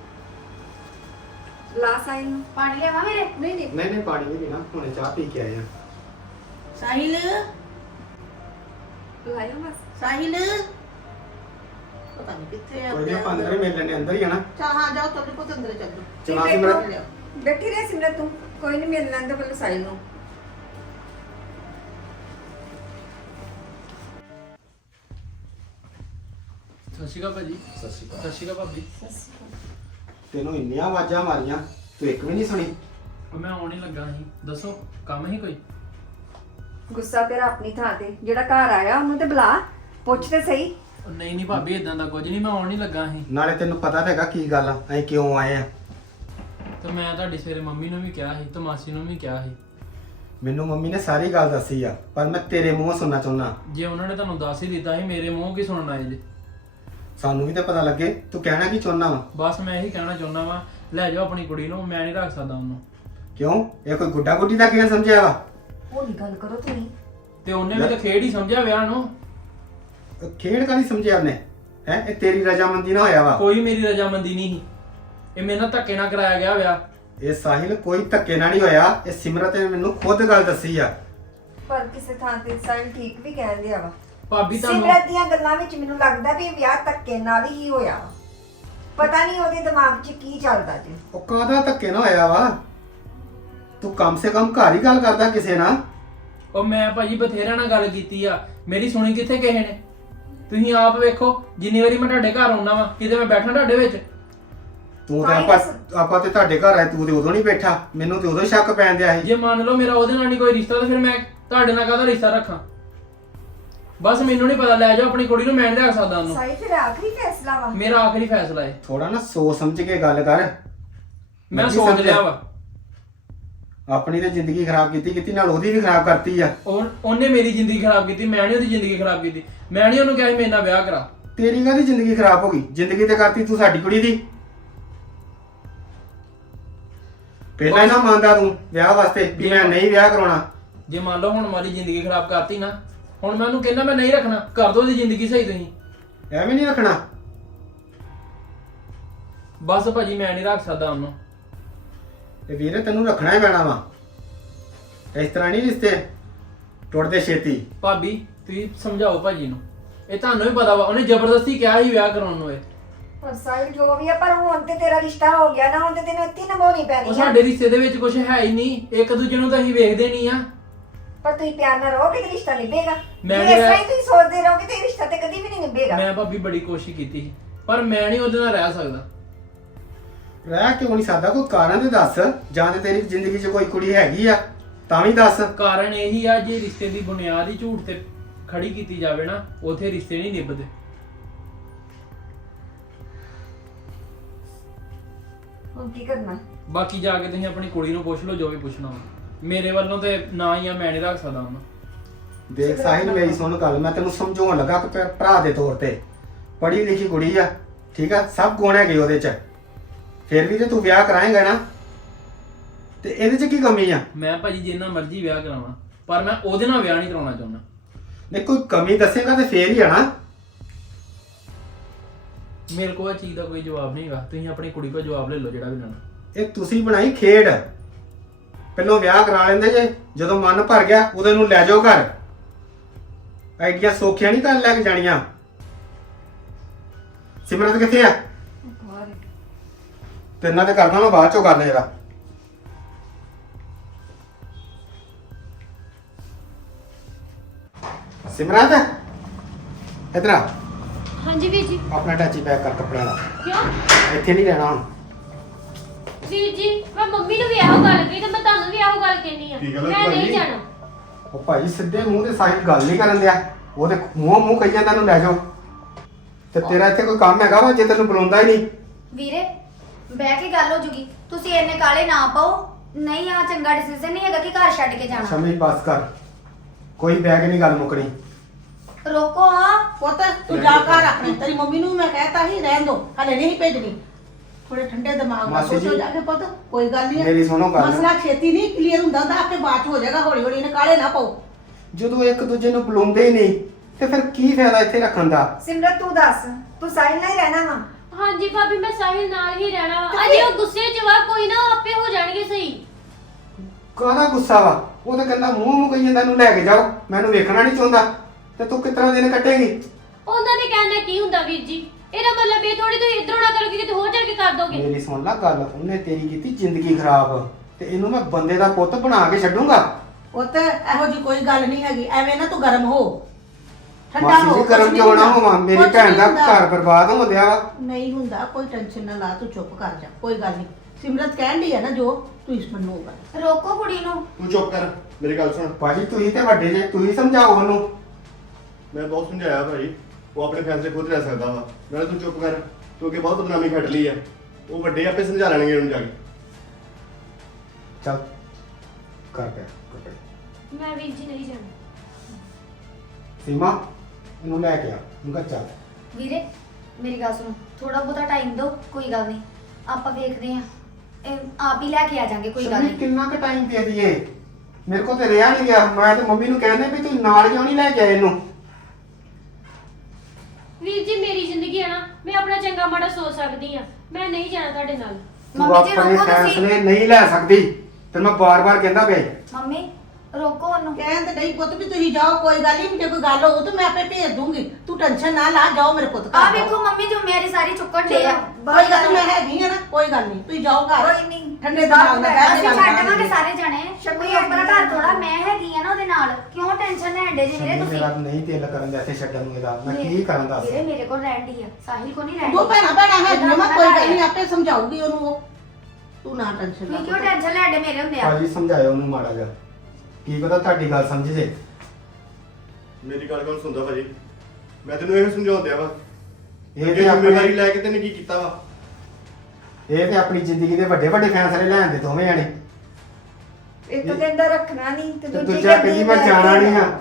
F: ਲਾ ਸਾਹਿਲ ਨੂੰ।
B: ਪਾਣੀ ਲਿਆਵਾਂ ਮੇਰੇ?
F: ਨਹੀਂ ਨਹੀਂ
D: ਨਹੀਂ ਨਹੀਂ ਪਾਣੀ ਨਹੀਂ ਪੀਣਾ, ਹੁਣੇ ਚਾਹ ਪੀ ਕੇ ਆਏ ਆ।
A: ਸਾਹਿਲ,
F: ਲਾਇਓ ਬਸ।
A: ਸਾਹਿਲ ਪਤਾ ਨਹੀਂ ਕਿੱਥੇ ਆ।
D: ਕੋਈ ਨਹੀਂ, ਆਪਾਂ ਅੰਦਰ ਹੀ ਮਿਲ ਲੈਣੇ, ਅੰਦਰ ਹੀ ਆ ਨਾ।
A: ਚਾ ਹਾਂ ਜਾਓ, ਤੁਹਾਡੇ ਕੋਲ ਅੰਦਰ ਚੱਲੋ।
D: ਚਲਾ
F: ਠੀਕ
D: ਸਿਮਰਤ।
F: ਹੈ, ਬੈਠੀ ਰਹਿ ਸਿਮਰਤ ਤੂੰ, ਕੋਈ ਨਹੀਂ ਮਿਲ ਲੈਂਦਾ ਪਹਿਲਾਂ ਸਾਹਿਲ ਨੂੰ।
C: ਸਤਿ ਸ਼੍ਰੀ ਅਕਾਲ ਭਾਜੀ।
D: ਸਤਿ ਸ਼੍ਰੀ
C: ਸਤਿ ਸ਼੍ਰੀ ਅਕਾਲ ਭਾਬੀ।
D: ਤੈਨੂੰ ਇੰਨੀਆਂ ਆਵਾਜ਼ਾਂ ਮਾਰੀਆਂ, ਤੂੰ ਇੱਕ ਵੀ ਨਹੀਂ ਸੁਣੀ।
C: ਉਹ ਮੈਂ ਆਉਣ ਹੀ ਲੱਗਾ ਸੀ, ਦੱਸੋ ਕੰਮ ਹੀ ਕੋਈ?
F: ਗੁੱਸਾ ਤੇਰਾ ਆਪਣੀ ਥਾਂ ਤੇ, ਜਿਹੜਾ ਘਰ ਆਇਆ ਉਹਨੂੰ ਤੇ ਬੁਲਾ, ਪੁੱਛ ਤੇ ਸਹੀ।
C: ਉਹ ਨਹੀਂ ਨਹੀਂ ਭਾਬੀ, ਇਦਾਂ ਦਾ ਕੁਝ ਨਹੀਂ, ਮੈਂ ਆਉਣ ਹੀ ਲੱਗਾ ਸੀ।
D: ਨਾਲੇ ਤੈਨੂੰ ਪਤਾ ਤਾਂ ਹੈਗਾ ਕੀ ਗੱਲ ਆ, ਅਸੀਂ ਕਿਉਂ ਆਏ ਆ।
C: ਤੇ ਮੈਂ ਤੁਹਾਡੀ ਸਵੇਰੇ ਮੰਮੀ ਨੂੰ ਵੀ ਕਿਹਾ ਸੀ ਤੇ ਮਾਸੀ ਨੂੰ ਵੀ ਕਿਹਾ ਸੀ।
D: ਮੈਨੂੰ ਮੰਮੀ ਨੇ ਸਾਰੀ ਗੱਲ ਦੱਸੀ ਆ, ਪਰ ਮੈਂ ਤੇਰੇ ਮੂੰਹੋਂ ਸੁਣਨਾ ਚਾਹੁੰਦਾ।
C: ਜੇ ਉਹਨਾਂ ਨੇ ਤੁਹਾਨੂੰ ਦੱਸ ਹੀ ਦਿੱਤਾ ਸੀ, ਮੇਰੇ ਮੂੰਹ ਕੀ ਸੁਣਨਾ ਹੈ ਜੀ?
D: ਸਾਨੂੰ ਵੀ ਤਾਂ ਪਤਾ ਲੱਗੇ ਤੂੰ ਕਹਿਣਾ ਕੀ ਚਾਹੁੰਦਾ ਵਾ।
C: ਬਸ ਮੈਂ ਇਹੀ ਕਹਿਣਾ ਚਾਹੁੰਦਾ ਵਾਂ, ਲੈ ਜਾਓ ਆਪਣੀ ਕੁੜੀ ਨੂੰ, ਮੈਂ ਨਹੀਂ ਰੱਖ ਸਕਦਾ ਉਹਨੂੰ।
D: ਕਿਉਂ, ਇਹ ਕੋਈ ਗੁੱਡਾ ਗੁੱਡੀ ਦਾ ਕਿਵੇਂ ਸਮਝਿਆ ਵਾ?
F: ਉਹ ਨਹੀਂ ਗੱਲ ਕਰੋ ਤੁਸੀਂ।
C: ਤੇ ਉਹਨੇ ਵੀ ਤਾਂ ਖੇਡ ਹੀ ਸਮਝਿਆ ਵਿਆਹ ਨੂੰ।
D: ਖੇਡ ਕਾਹਦੀ ਸਮਝਿਆ ਉਹਨੇ? ਹੈ ਇਹ ਤੇਰੀ ਰਜਾਮੰਦੀ ਨਾਲ ਹੋਇਆ ਵਾ।
C: ਕੋਈ ਮੇਰੀ ਰਜਾਮੰਦੀ ਨਹੀਂ ਸੀ, ਇਹ ਮੇਰੇ ਨਾਲ ਧੱਕੇ ਨਾਲ ਕਰਾਇਆ ਗਿਆ ਵਿਆਹ।
D: ਇਹ ਸਾਹਿਲ ਕੋਈ ਧੱਕੇ ਨਾਲ ਨਹੀਂ ਹੋਇਆ, ਇਹ ਸਿਮਰਤ ਨੇ ਮੈਨੂੰ ਖੁਦ ਗੱਲ ਦੱਸੀ ਆ।
F: ਪਰ ਕਿਸੇ ਥਾਂ ਤੇ ਸਾਹਿਲ ਠੀਕ ਵੀ ਕਹਿ ਲਿਆ ਵਾ।
C: ਭਾਬੀ ਤੁਹਾਨੂੰ
F: ਸਿਮਰਤ ਦੀਆਂ ਗੱਲਾਂ ਵਿੱਚ ਮੈਨੂੰ ਲੱਗਦਾ ਵੀ ਇਹ ਵਿਆਹ ਧੱਕੇ ਨਾਲ ਹੀ ਹੋਇਆ ਵਾ। ਪਤਾ ਨਹੀਂ ਉਹਦੇ ਦਿਮਾਗ 'ਚ ਕੀ ਚੱਲਦਾ ਜੀ।
D: ਉਹ ਕਾਹਦਾ ਧੱਕੇ ਨਾਲ ਹੋਇਆ ਵਾ? ਤੂੰ ਕਮ ਸੇ ਕਮ ਘਰ ਹੀ ਗੱਲ ਕਰਦਾ ਕਿਸੇ ਨਾਲ।
C: ਉਹ ਮੈਂ ਭਾਜੀ ਬਥੇਰਿਆਂ ਨਾਲ ਗੱਲ ਕੀਤੀ ਆ, ਮੇਰੀ ਸੁਣੀ ਕਿੱਥੇ ਕਿਸੇ ਨੇ? ਤੁਸੀਂ ਆਪ ਵੇਖੋ, ਜਿੰਨੀ ਵਾਰੀ ਮੈਂ ਤੁਹਾਡੇ ਘਰ ਆਉਣਾ ਵਾ, ਕਿਤੇ ਮੈਂ ਬੈਠਾ ਤੁਹਾਡੇ ਵਿੱਚ?
D: ਤੂੰ ਤੇ
F: ਤਾਂ ਹੀ
D: ਆਪਾਂ
F: ਤਾਂ-
D: ਆਪਾਂ ਤੇ ਤੁਹਾਡੇ ਘਰ ਆਏ, ਤੂੰ ਤੇ ਉਦੋਂ ਨਹੀਂ ਬੈਠਾ, ਮੈਨੂੰ ਤੇ ਉਦੋਂ ਹੀ ਸ਼ੱਕ ਪੈਣ ਦਿਆ ਸੀ।
C: ਜੇ ਮੰਨ ਲਓ ਮੇਰਾ ਉਹਦੇ ਨਾਲ ਨਹੀਂ ਕੋਈ ਰਿਸ਼ਤਾ, ਤਾਂ ਫਿਰ ਮੈਂ ਤੁਹਾਡੇ ਨਾਲ ਕਾਹਦਾ ਰਿਸ਼ਤਾ ਰੱਖਾਂ? ਬਸ ਮੈਨੂੰ ਨਹੀਂ ਪਤਾ, ਲੈ ਜਾਓ ਆਪਣੀ ਕੁੜੀ ਨੂੰ, ਮੈਂ ਨਹੀਂ ਰੱਖ ਸਕਦਾ ਉਹਨੂੰ।
F: ਸਾਹਿਲ ਤੇਰਾ ਆਖਰੀ ਫੈਸਲਾ ਵਾ।
C: ਮੇਰਾ ਆਖਰੀ ਫੈਸਲਾ ਹੈ,
D: ਥੋੜਾ ਨਾ ਸੋਚ ਸਮਝ ਕੇ ਗੱਲ ਕਰ।
C: ਮੈਂ
D: ਮਰਜ਼ੀ
C: ਸੋਚ
D: ਸਮਝ
C: ਲਿਆ ਵਾ।
D: ਆਪਣੀ ਤੇ ਜ਼ਿੰਦਗੀ ਖਰਾਬ ਕੀਤੀ ਕੀਤੀ ਨਾਲ ਉਹਦੀ ਵੀ ਖਰਾਬ ਕਰਤੀ ਆ।
C: ਔਰ ਉਹਨੇ ਮੇਰੀ ਜ਼ਿੰਦਗੀ ਖਰਾਬ ਕੀਤੀ, ਮੈਂ ਨਹੀਂ ਉਹਦੀ ਜ਼ਿੰਦਗੀ ਖਰਾਬ ਕੀਤੀ। ਮੈਂ ਨਹੀਂ ਉਹਨੂੰ ਕਿਹਾ ਸੀ ਮੇਰੇ ਨਾਲ ਵਿਆਹ ਕਰਾ।
D: ਤੇਰੀ ਕਾਹਦੀ ਜ਼ਿੰਦਗੀ ਖਰਾਬ ਹੋ ਗਈ? ਜ਼ਿੰਦਗੀ ਤੇ ਕਰਤੀ ਤੂੰ ਸਾਡੀ ਕੁੜੀ ਦੀ। ਪਹਿਲਾਂ ਹੀ ਨਾ ਮੰਨਦਾ ਤੂੰ ਵਿਆਹ ਵਾਸਤੇ ਵੀ ਮੈਂ ਨਹੀਂ ਵਿਆਹ ਕਰਾਉਣਾ।
C: ਜੇ ਮੰਨ ਲਓ ਹੁਣ ਮਾਰੀ ਜ਼ਿੰਦਗੀ ਖਰਾਬ ਕਰਤੀ ਨਾ, ਹੁਣ ਮੈਂ ਉਹਨੂੰ ਕਹਿੰਦਾ ਮੈਂ ਨਹੀਂ ਰੱਖਣਾ, ਕਰ ਦੋ ਉਹਦੀ ਜ਼ਿੰਦਗੀ ਸਹੀ ਤੁਸੀਂ।
D: ਐਵੇਂ ਨਹੀਂ ਰੱਖਣਾ।
C: ਬਸ ਭਾਜੀ ਮੈਂ ਨਹੀਂ ਰੱਖ ਸਕਦਾ ਉਹਨੂੰ।
D: ਤੇ ਵੀਰੇ ਤੈਨੂੰ ਰੱਖਣਾ ਹੀ ਪੈਣਾ ਵਾ, ਇਸ ਤਰ੍ਹਾਂ ਨਹੀਂ ਰਿਸ਼ਤੇ ਟੁੱਟਦੇ ਛੇਤੀ।
C: ਭਾਬੀ ਤੁਸੀਂ ਸਮਝਾਓ ਭਾਜੀ ਨੂੰ, ਇਹ ਤੁਹਾਨੂੰ ਵੀ ਪਤਾ ਵਾ, ਉਹਨੇ ਜ਼ਬਰਦਸਤੀ ਕਿਹਾ ਸੀ ਵਿਆਹ ਕਰਾਉਣ ਨੂੰ। ਇਹ
F: ਪਰ ਸਾਹਿਲ ਜੋ ਵੀ ਆ, ਪਰ ਹੁਣ ਤੇ ਤੇਰਾ ਰਿਸ਼ਤਾ ਹੋ ਗਿਆ ਨਾ, ਹੁਣ ਤੇ ਤੈਨੂੰ ਇੱਥੇ ਨਿਭਾਉਣੀ
C: ਉਹ
F: ਪੈਣੀ ਆ।
C: ਸਾਡੇ ਰਿਸ਼ਤੇ ਦੇ ਵਿੱਚ ਕੁਝ ਹੈ ਹੀ ਨਹੀਂ, ਇੱਕ ਦੂਜੇ ਨੂੰ ਤਾਂ ਅਸੀਂ ਵੇਖਦੇ ਨਹੀਂ ਆ।
F: ਪਰ ਤੁਸੀਂ ਪਿਆਰ ਨਾਲ ਰਹੋਗੇ ਤੇ ਰਿਸ਼ਤਾ ਨਿਭੇਗਾ।
C: ਮੈਂ
F: ਜੇ ਇਸ
C: ਜਿਹੜਾ-
F: ਤਰ੍ਹਾਂ ਹੀ ਤੁਸੀਂ ਸੋਚਦੇ ਰਹੋਗੇ ਤੇ ਇਹ ਆ
C: ਮੈਂ ਭਾਬੀ ਬੜੀ ਕੋਸ਼ਿਸ਼ ਕੀਤੀ ਸੀ, ਪਰ ਮੈਂ ਨਹੀਂ ਉਹਦੇ ਨਾਲ ਰਹਿ ਸਕਦਾ।
H: ਰਹਿ ਕਿਉਂ ਨਹੀਂ ਸਕਦਾ? ਕੋਈ ਕਾਰਨ ਤੇ ਦੱਸ। ਜਾਂ ਤੇ ਤੇਰੀ ਜ਼ਿੰਦਗੀ 'ਚ ਕੋਈ ਕੁੜੀ ਹੈਗੀ ਆ ਤਾਂ ਵੀ ਦੱਸ।
C: ਕਾਰਨ ਇਹੀ ਆ, ਜੇ ਰਿਸ਼ਤੇ ਦੀ ਬੁਨਿਆਦ ਹੀ ਝੂਠ ਤੇ ਖੜੀ ਕੀਤੀ ਜਾਵੇ ਨਾ, ਉਥੇ ਰਿਸ਼ਤੇ ਨਹੀਂ ਨਿਭਦੇ।
F: ਹੁਣ ਕੀ ਕਰਨਾ?
C: ਬਾਕੀ ਜਾ ਕੇ ਤੁਸੀਂ ਆਪਣੀ ਕੁੜੀ ਨੂੰ ਪੁੱਛ ਲਓ ਜੋ ਵੀ ਪੁੱਛਣਾ ਵਾ। ਮੇਰੇ ਵੱਲੋਂ ਤੇ ਨਾ ਹੀ ਆ, ਮੈਂ ਨਹੀਂ ਰੱਖ ਸਕਦਾ ਉਹਨੂੰ।
H: ਦੇਖ ਸਾਹਿਲ, ਮੇਰੀ ਸੁਣ ਗੱਲ, ਮੈਂ ਤੈਨੂੰ ਸਮਝਾਉਣ ਲੱਗਾ ਕਿ ਭੈ- ਭਰਾ ਦੇ ਤੌਰ ਤੇ ਪੜ੍ਹੀ ਲਿਖੀ ਕੁੜੀ ਆ, ਠੀਕ ਆ, ਸਭ ਗੁਣ ਹੈਗੇ ਉਹਦੇ 'ਚ। ਫਿਰ ਵੀ ਤੇ ਤੂੰ ਵਿਆਹ ਕਰਾਏਂਗਾ ਨਾ, ਤੇ ਇਹਦੇ 'ਚ ਕੀ ਕਮੀ ਆ?
C: ਮੈਂ ਭਾਜੀ ਜਿੰਨਾ ਮਰਜ਼ੀ ਵਿਆਹ ਕਰਾਵਾਂ, ਪਰ ਮੈਂ ਉਹਦੇ ਨਾਲ ਵਿਆਹ ਨਹੀਂ ਕਰਾਉਣਾ ਚਾਹੁੰਦਾ।
H: ਨਹੀਂ, ਕੋਈ ਕਮੀ ਦੱਸੇਗਾ ਤੇ ਫੇਰ ਹੀ ਆ ਨਾ।
C: ਮੇਰੇ ਕੋਲ ਇਹ ਚੀਜ਼ ਦਾ ਕੋਈ ਜਵਾਬ ਨਹੀਂ ਹੈਗਾ, ਤੁਸੀਂ ਆਪਣੀ ਕੁੜੀ ਕੋਲ ਜਵਾਬ ਲੈ ਲਓ ਜਿਹੜਾ ਵੀ ਲੈਣਾ।
H: ਇਹ ਤੁਸੀਂ ਬਣਾਈ ਖੇਡ। ਪਹਿਲਾਂ ਵਿਆਹ ਕਰਾ ਲੈਂਦੇ ਜੇ, ਜਦੋਂ ਮਨ ਭਰ ਗਿਆ ਉਦੋਂ ਇਹਨੂੰ ਲੈ ਜਾਓ ਘਰ। ਆਈਡੀਆ ਸੌਖੀਆਂ ਨਹੀਂ ਘਰ ਲੈ ਕੇ ਜਾਣੀਆਂ। ਸਿਮਰਤ ਕਿੱਥੇ ਆ? ਤੇ ਇਹਨਾਂ ਤੇ ਕਰਦਾ ਮੈਂ ਬਾਅਦ ਚੋਂ ਕਰ ਲੈ ਜਰਾ। ਸਿਮਰਤ ਇਧਰ ਆ,
G: ਹਾਂਜੀ ਵੀਰ ਜੀ।
H: ਆਪਣਾ ਟੈਚੀ ਪੈਕ ਕਰ ਕੱਪੜਿਆਂ ਦਾ।
G: ਕਿਉਂ?
H: ਇੱਥੇ ਨਹੀਂ ਰਹਿਣਾ ਹੁਣ।
G: ਵੀਰ ਜੀ ਮੈਂ ਮੰਮੀ ਨੂੰ ਵੀ ਇਹੋ ਗੱਲ ਕਹੀ ਤੇ ਮੈਂ ਤੁਹਾਨੂੰ ਵੀ ਇਹੋ ਗੱਲ ਕਹਿਣੀ ਆ।
D: ਕੀ ਗੱਲ
G: ਮੈਂ
D: ਹੋਈ
G: ਨਹੀਂ
D: ਭਾਜੀ?
G: ਜਾਣਾ।
H: ਉਹ ਭਾਈ ਸਿੱਧੇ ਮੂੰਹ ਤੇ ਸਾਹਿਲ ਗੱਲ ਨਹੀਂ ਕਰਨ ਦਿਆ। ਉਹ ਤੇ ਮੂੰਹ ਮੂੰਹ ਕਹੀ ਜਾਂਦਾ ਨੂੰ ਲੈ ਜਾਓ। ਤੇ ਤੇਰਾ ਇੱਥੇ ਕੋਈ ਕੰਮ ਹੈਗਾ ਵਾ ਜੇ ਤੈਨੂੰ ਬੁਲਾਉਂਦਾ ਹੀ ਨਹੀਂ?
B: ਵੀਰੇ ਬਹਿ ਕੇ ਗੱਲ ਹੋ ਜੂਗੀ, ਤੁਸੀਂ ਇੰਨੇ ਕਾਲੇ ਨਾ ਪਾਓ। ਨਹੀਂ ਆ ਚੰਗਾ ਡਿਸੀਜਨ ਨਹੀਂ ਹੈਗਾ ਕਿ ਘਰ ਛੱਡ ਕੇ ਜਾਣਾ।
H: ਸ਼ਮੀ ਬਸ ਕਰ, ਕੋਈ ਬੈਗ ਨਹੀਂ ਗੱਲ ਮੁੱਕਣੀ।
B: ਰੋਕੋ ਹਾਂ।
A: ਪੁੱਤ ਤੂੰ ਜਾ ਘਰ ਆਪਣੇ, ਤੇਰੀ ਮੰਮੀ ਨੂੰ ਮੈਂ ਕਹਿਤਾ ਸੀ ਰਹਿਣ ਦੋ, ਹਲੇ ਨਹੀਂ ਭੇਜਣੀ। ਥੋੜੇ ਠੰਡੇ ਦਿਮਾਗ ਨਾਲ
H: ਮਾਸੀ
A: ਸੋਚੋ
H: ਜੀ,
A: ਜਾ ਕੇ ਪੁੱਤ, ਕੋਈ ਗੱਲ ਨਹੀਂ।
H: ਮੇਰੀ ਸੁਣੋ ਗੱਲ।
A: ਮਸਲਾ ਛੇਤੀ ਨਹੀਂ ਕਲੀਅਰ ਹੁੰਦਾ ਹੁੰਦਾ, ਆਪੇ ਬਾਅਦ 'ਚ ਹੋ ਜਾਏਗਾ। ਹੌਲੀ ਹੌਲੀ ਇਹਨੇ ਕਾਲੇ ਨਾ ਪਾਓ।
H: ਜਦੋਂ ਇੱਕ ਦੂਜੇ ਨੂੰ ਬੁਲਾਉਂਦੇ ਹੀ ਨਹੀਂ ਤੇ ਫਿਰ ਕੀ ਫਾਇਦਾ ਇੱਥੇ ਰੱਖਣ ਦਾ?
F: ਸਿਮਰਤ ਤੂੰ ਦੱਸ, ਤੂੰ ਸਾਹਿਲ ਨਾਲ ਹੀ ਰਹਿਣਾ ਵਾ?
G: ਹਾਂਜੀ ਭਾਬੀ ਮੈਂ ਸਾਹਿਲ ਨਾਲ ਹੀ ਰਹਿਣਾ ਵਾ। ਅਜੇ ਉਹ ਗੁੱਸੇ 'ਚ ਵਾ, ਕੋਈ ਨਾ ਉਹ ਆਪੇ ਹੋ ਜਾਣਗੇ ਸਹੀ।
H: ਕਾਹਦਾ ਗੁੱਸਾ ਵਾ? ਉਹ ਤਾਂ ਕਹਿੰਦਾ ਮੂੰਹ ਮੂੰਹ ਕਹੀ ਜਾਂਦਾ ਨੂੰ ਲੈ ਕੇ ਜਾਓ, ਮੈਨੂੰ ਵੇਖਣਾ ਨਹੀਂ ਚਾਹੁੰਦਾ। ਤੇ ਤੂੰ ਕਿਸ ਤਰ੍ਹਾਂ ਦਿਨ ਕੱਟੇਗੀ?
G: ਉਹਨਾਂ ਦੇ ਕਹਿਣ ਨਾਲ ਕੀ ਹੁੰਦਾ ਵੀਰ ਜੀ? ਇਹਦਾ ਮਤਲਬ ਇਹ ਥੋੜੀ ਤੁਸੀਂ ਇਧਰੋਂ ਨਾ ਕਰੋਗੇ ਕਿਤੇ ਹੋਰ ਜਾ ਕੇ ਕਰ ਦੋਗੇ।
H: ਮੇਰੀ ਸੁਣ ਲੈ ਗੱਲ, ਉਹਨੇ ਤੇਰੀ ਕੀਤੀ ਜ਼ਿੰਦਗੀ ਖਰਾਬ, ਤੇ ਇਹਨੂੰ ਮੈਂ ਬੰਦੇ ਦਾ ਪੁੱਤ ਬਣਾ ਕੇ ਛੱਡੂੰਗਾ।
A: ਪੁੱਤ ਇਹੋ ਜੀ ਕੋਈ ਗੱਲ ਨਹੀਂ ਹੈਗੀ, ਐਵੇਂ ਨਾ ਤੂੰ ਗਰਮ ਹੋ, ਠੰਡਾ
H: ਮਾਸੀ
A: ਹੋ।
H: ਜੀ
A: ਕੁਛ
H: ਕਰਮ
A: ਨਹੀਂ
H: ਕਿਉਂ ਨਾ
A: ਹੁੰਦਾ,
H: ਹੋਵਾਂ? ਮੇਰੀ
A: ਕੁਛ
H: ਭੈਣ
A: ਨਹੀਂ
H: ਦਾ
A: ਹੁੰਦਾ।
H: ਘਰ ਬਰਬਾਦ ਹੋ ਗਿਆ ਵਾ।
A: ਨਹੀਂ ਹੁੰਦਾ, ਕੋਈ ਟੈਨਸ਼ਨ ਨਾ ਲਾ, ਤੂੰ ਚੁੱਪ ਕਰ ਜਾ, ਕੋਈ ਗੱਲ ਨਹੀਂ। ਸਿਮਰਤ ਕਹਿਣ ਦੀ ਹੈ ਨਾ ਜੋ, ਤੂੰ ਇਸ ਮੰਨੋ ਗੱਲ।
B: ਰੋਕੋ ਕੁੜੀ ਨੂੰ।
D: ਤੂੰ ਚੁੱਪ ਕਰ, ਮੇਰੀ ਗੱਲ ਸੁਣ।
H: ਭਾਜੀ ਤੁਸੀਂ ਤੇ ਵੱਡੇ ਜੇ, ਤੁਸੀਂ ਸਮਝਾਓ ਉਹਨੂੰ।
D: ਮੈਂ ਬਹੁਤ ਸਮਝਾਇਆ ਭਾਈ, ਉਹ ਆਪਣੇ ਫੈਸਲੇ ਖੁਦ ਲੈ ਸਕਦਾ ਵਾ। ਨਾਲੇ ਤੂੰ ਚੁੱਪ ਕਰ, ਤੂੰ ਅੱਗੇ ਬਹੁਤ ਬਦਨਾਮੀ ਖੱਟ ਲਈ ਆ। ਉਹ ਵੱਡੇ ਆਪੇ ਸਮਝਾ ਲੈਣਗੇ ਉਹਨੂੰ ਜਾ ਕੇ।
H: ਚੱਲ ਕਰ ਪਿਆ ਕੱਪੜੇ।
G: ਮੈਂ ਵੀਰ ਜੀ ਨਹੀਂ ਜਾਣਾ।
H: ਸੀਮਾ ਇਹਨੂੰ ਲੈ ਕੇ ਆ, ਉਹਨੂੰ ਕਹ ਚੱਲ।
B: ਵੀਰੇ ਮੇਰੀ ਗੱਲ ਸੁਣੋ, ਥੋੜਾ ਬਹੁਤਾ ਟਾਈਮ ਦਿਓ, ਕੋਈ ਗੱਲ ਨਹੀਂ, ਆਪਾਂ ਵੇਖਦੇ ਆਂ। ਇਹ ਆਪ ਹੀ ਲੈ ਕੇ ਆ ਜਾਾਂਗੇ, ਕੋਈ ਗੱਲ
H: ਸ਼ਮੀ
B: ਨਹੀਂ।
H: ਕਿੰਨਾ ਕੁ ਟਾਈਮ ਦੇ ਦਈਏ? ਮੇਰੇ ਕੋਲ ਤੇ ਰਿਹਾ ਨਹੀਂ ਗਿਆ। ਮੈਂ ਤੇ ਮੰਮੀ ਨੂੰ ਕਹਿੰਦੇ ਵੀ ਤੂੰ ਨਾਲ ਕਿਉਂ ਨਹੀਂ ਲੈ ਕੇ ਆਇਆ ਇਹਨੂੰ?
G: ਵੀਰ ਜੀ ਮੇਰੀ ਜ਼ਿੰਦਗੀ ਹੈ ਨਾ, ਮੈਂ ਆਪਣਾ ਚੰਗਾ ਮਾੜਾ ਸੋਚ ਸਕਦੀ ਆ। ਮੈਂ ਨਹੀਂ ਜਾਣਾ ਤੁਹਾਡੇ ਨਾਲ।
H: ਤੂੰ
B: ਮੰਮੀ ਜੀ
H: ਆਪਣੇ
B: ਰੋਕੋ ਤੁਸੀਂ।
H: ਫੈਸਲੇ ਨਹੀਂ ਲੈ ਸਕਦੀ, ਤੇ ਮੈਂ ਬਾਰ-ਬਾਰ ਕਹਿੰਦਾ ਪਿਆ।
B: ਮੰਮੀ ਰੋਕੋ ਉਹਨੂੰ।
A: ਕਹਿਣ ਤੇ ਨਹੀਂ ਪੁੱਤ ਵੀ ਤੁਸੀਂ ਜਾਓ, ਕੋਈ ਗੱਲ ਨਹੀਂ। ਜੇ ਕੋਈ ਗੱਲ ਹੋ ਤਾਂ ਮੈਂ ਆਪੇ ਭੇਜ ਦੂੰਗੀ, ਤੂੰ ਟੈਨਸ਼ਨ ਨਾ ਲਾ। ਜਾਓ ਮੇਰੇ ਪੁੱਤ ਘਰ
B: ਆ
A: ਜਾਓ।
B: ਵੇਖੋ ਮੰਮੀ ਜ਼ਿੰਮੇਵਾਰੀ ਸਾਰੀ ਚੁੱਕਣ ਡੇ ਆ।
A: ਕੋਈ ਗੱਲ ਨੀ, ਮੈਂ ਹੈਗੀ ਆ ਨਾ, ਕੋਈ ਗੱਲ ਨਹੀਂ। ਤੁਸੀਂ ਜਾਓ ਘਰ,
F: ਕੋਈ ਨਹੀਂ।
A: ਠੰਡੇ ਦਿਮਾਗ ਨਾਲ ਬਹਿ ਕੇ
B: ਅਸੀਂ
A: ਗੱਲ
B: ਛੱਡ
A: ਕਰਾਂਗੇ।
B: ਦੇਵਾਂਗੇ ਸਾਰੇ ਜਣੇ। ਕੋਈ ਆਪਣਾ ਘਰ ਥੋੜਾ, ਮੈਂ ਹੈਗੀ ਆ ਨਾ ਉਹਦੇ ਨਾਲ। ਕਿਉਂ ਟੈਨਸ਼ਨ ਲੈਣ ਡੇ ਜੀ ਵੀਰੇ
H: ਸ਼ਮੀ
B: ਤੁਸੀਂ?
H: ਮੇਰਾ ਨਹੀਂ ਦਿਲ ਕਰਨ ਦਾ ਇੱਥੇ ਛੱਡਣ ਨੂੰ ਇਹਦਾ। ਮੈਂ ਕੀ ਕਰਾਂ ਦੱਸ?
B: ਵੀਰੇ ਮੇਰੇ ਕੋਲ ਰਹਿਣ ਦੀ ਆ, ਸਾਹਿਲ ਕੋ ਨਹੀਂ ਰਹਿਣ
A: ਦੋ
B: ਦੀ।
A: ਭੈਣਾਂ ਭੈਣਾਂ ਹੈਗੀਆਂ ਵਾ,
B: ਏਦਾਂ
A: ਕੋਈ
B: ਨਾ
A: ਗੱਲ ਨਹੀਂ,
B: ਲੈ।
A: ਆਪੇ ਸਮਝਾਊਗੀ ਉਹਨੂੰ ਉਹ। ਤੂੰ ਨਾ ਟੈਨਸ਼ਨ
B: ਤੁਸੀਂ
A: ਲੈ।
B: ਕਿਉਂ ਟੈਨਸ਼ਨ ਲੈਣ ਡੇ ਮੇਰੇ ਹੁੰਦੇ ਆ?
H: ਭਾਜੀ ਸਮਝਾਇਓ ਉਹਨੂੰ ਮਾੜਾ ਜਿਹਾ, ਕੀ ਪਤਾ ਤੁਹਾਡੀ ਗੱਲ ਸਮਝ ਜੇ।
D: ਮੇਰੀ ਗੱਲ ਕੌਣ ਸੁਣਦਾ ਭਾਜੀ? ਮੈਂ ਤੈਨੂੰ ਇਹ ਸਮਝਾਉਣ ਦਿਆ ਵਾ।
H: ਇਹ
D: ਇਹ
H: ਤੇ
D: ਜ਼ਿੰਮੇਵਾਰੀ
H: ਆਪਣੇ
D: ਲੈ ਕੇ ਤੈਨੂੰ ਕੀ ਕੀਤਾ ਵਾ?
H: ਇਹ ਤੇ ਆਪਣੀ ਜ਼ਿੰਦਗੀ ਦੇ ਵੱਡੇ ਵੱਡੇ ਫੈਸਲੇ ਲੈਣ ਦੇ ਦੋਵੇਂ ਜਾਣੇ।
F: ਇੱਕ ਕਹਿੰਦਾ ਰੱਖਣਾ ਨਹੀਂ ਤੇ
H: ਤੇ
F: ਦੂਜੀ
H: ਦੂਜਾ ਕਹਿੰਦੀ ਮੈਂ ਜਾਣਾ ਨਹੀਂ ਆ।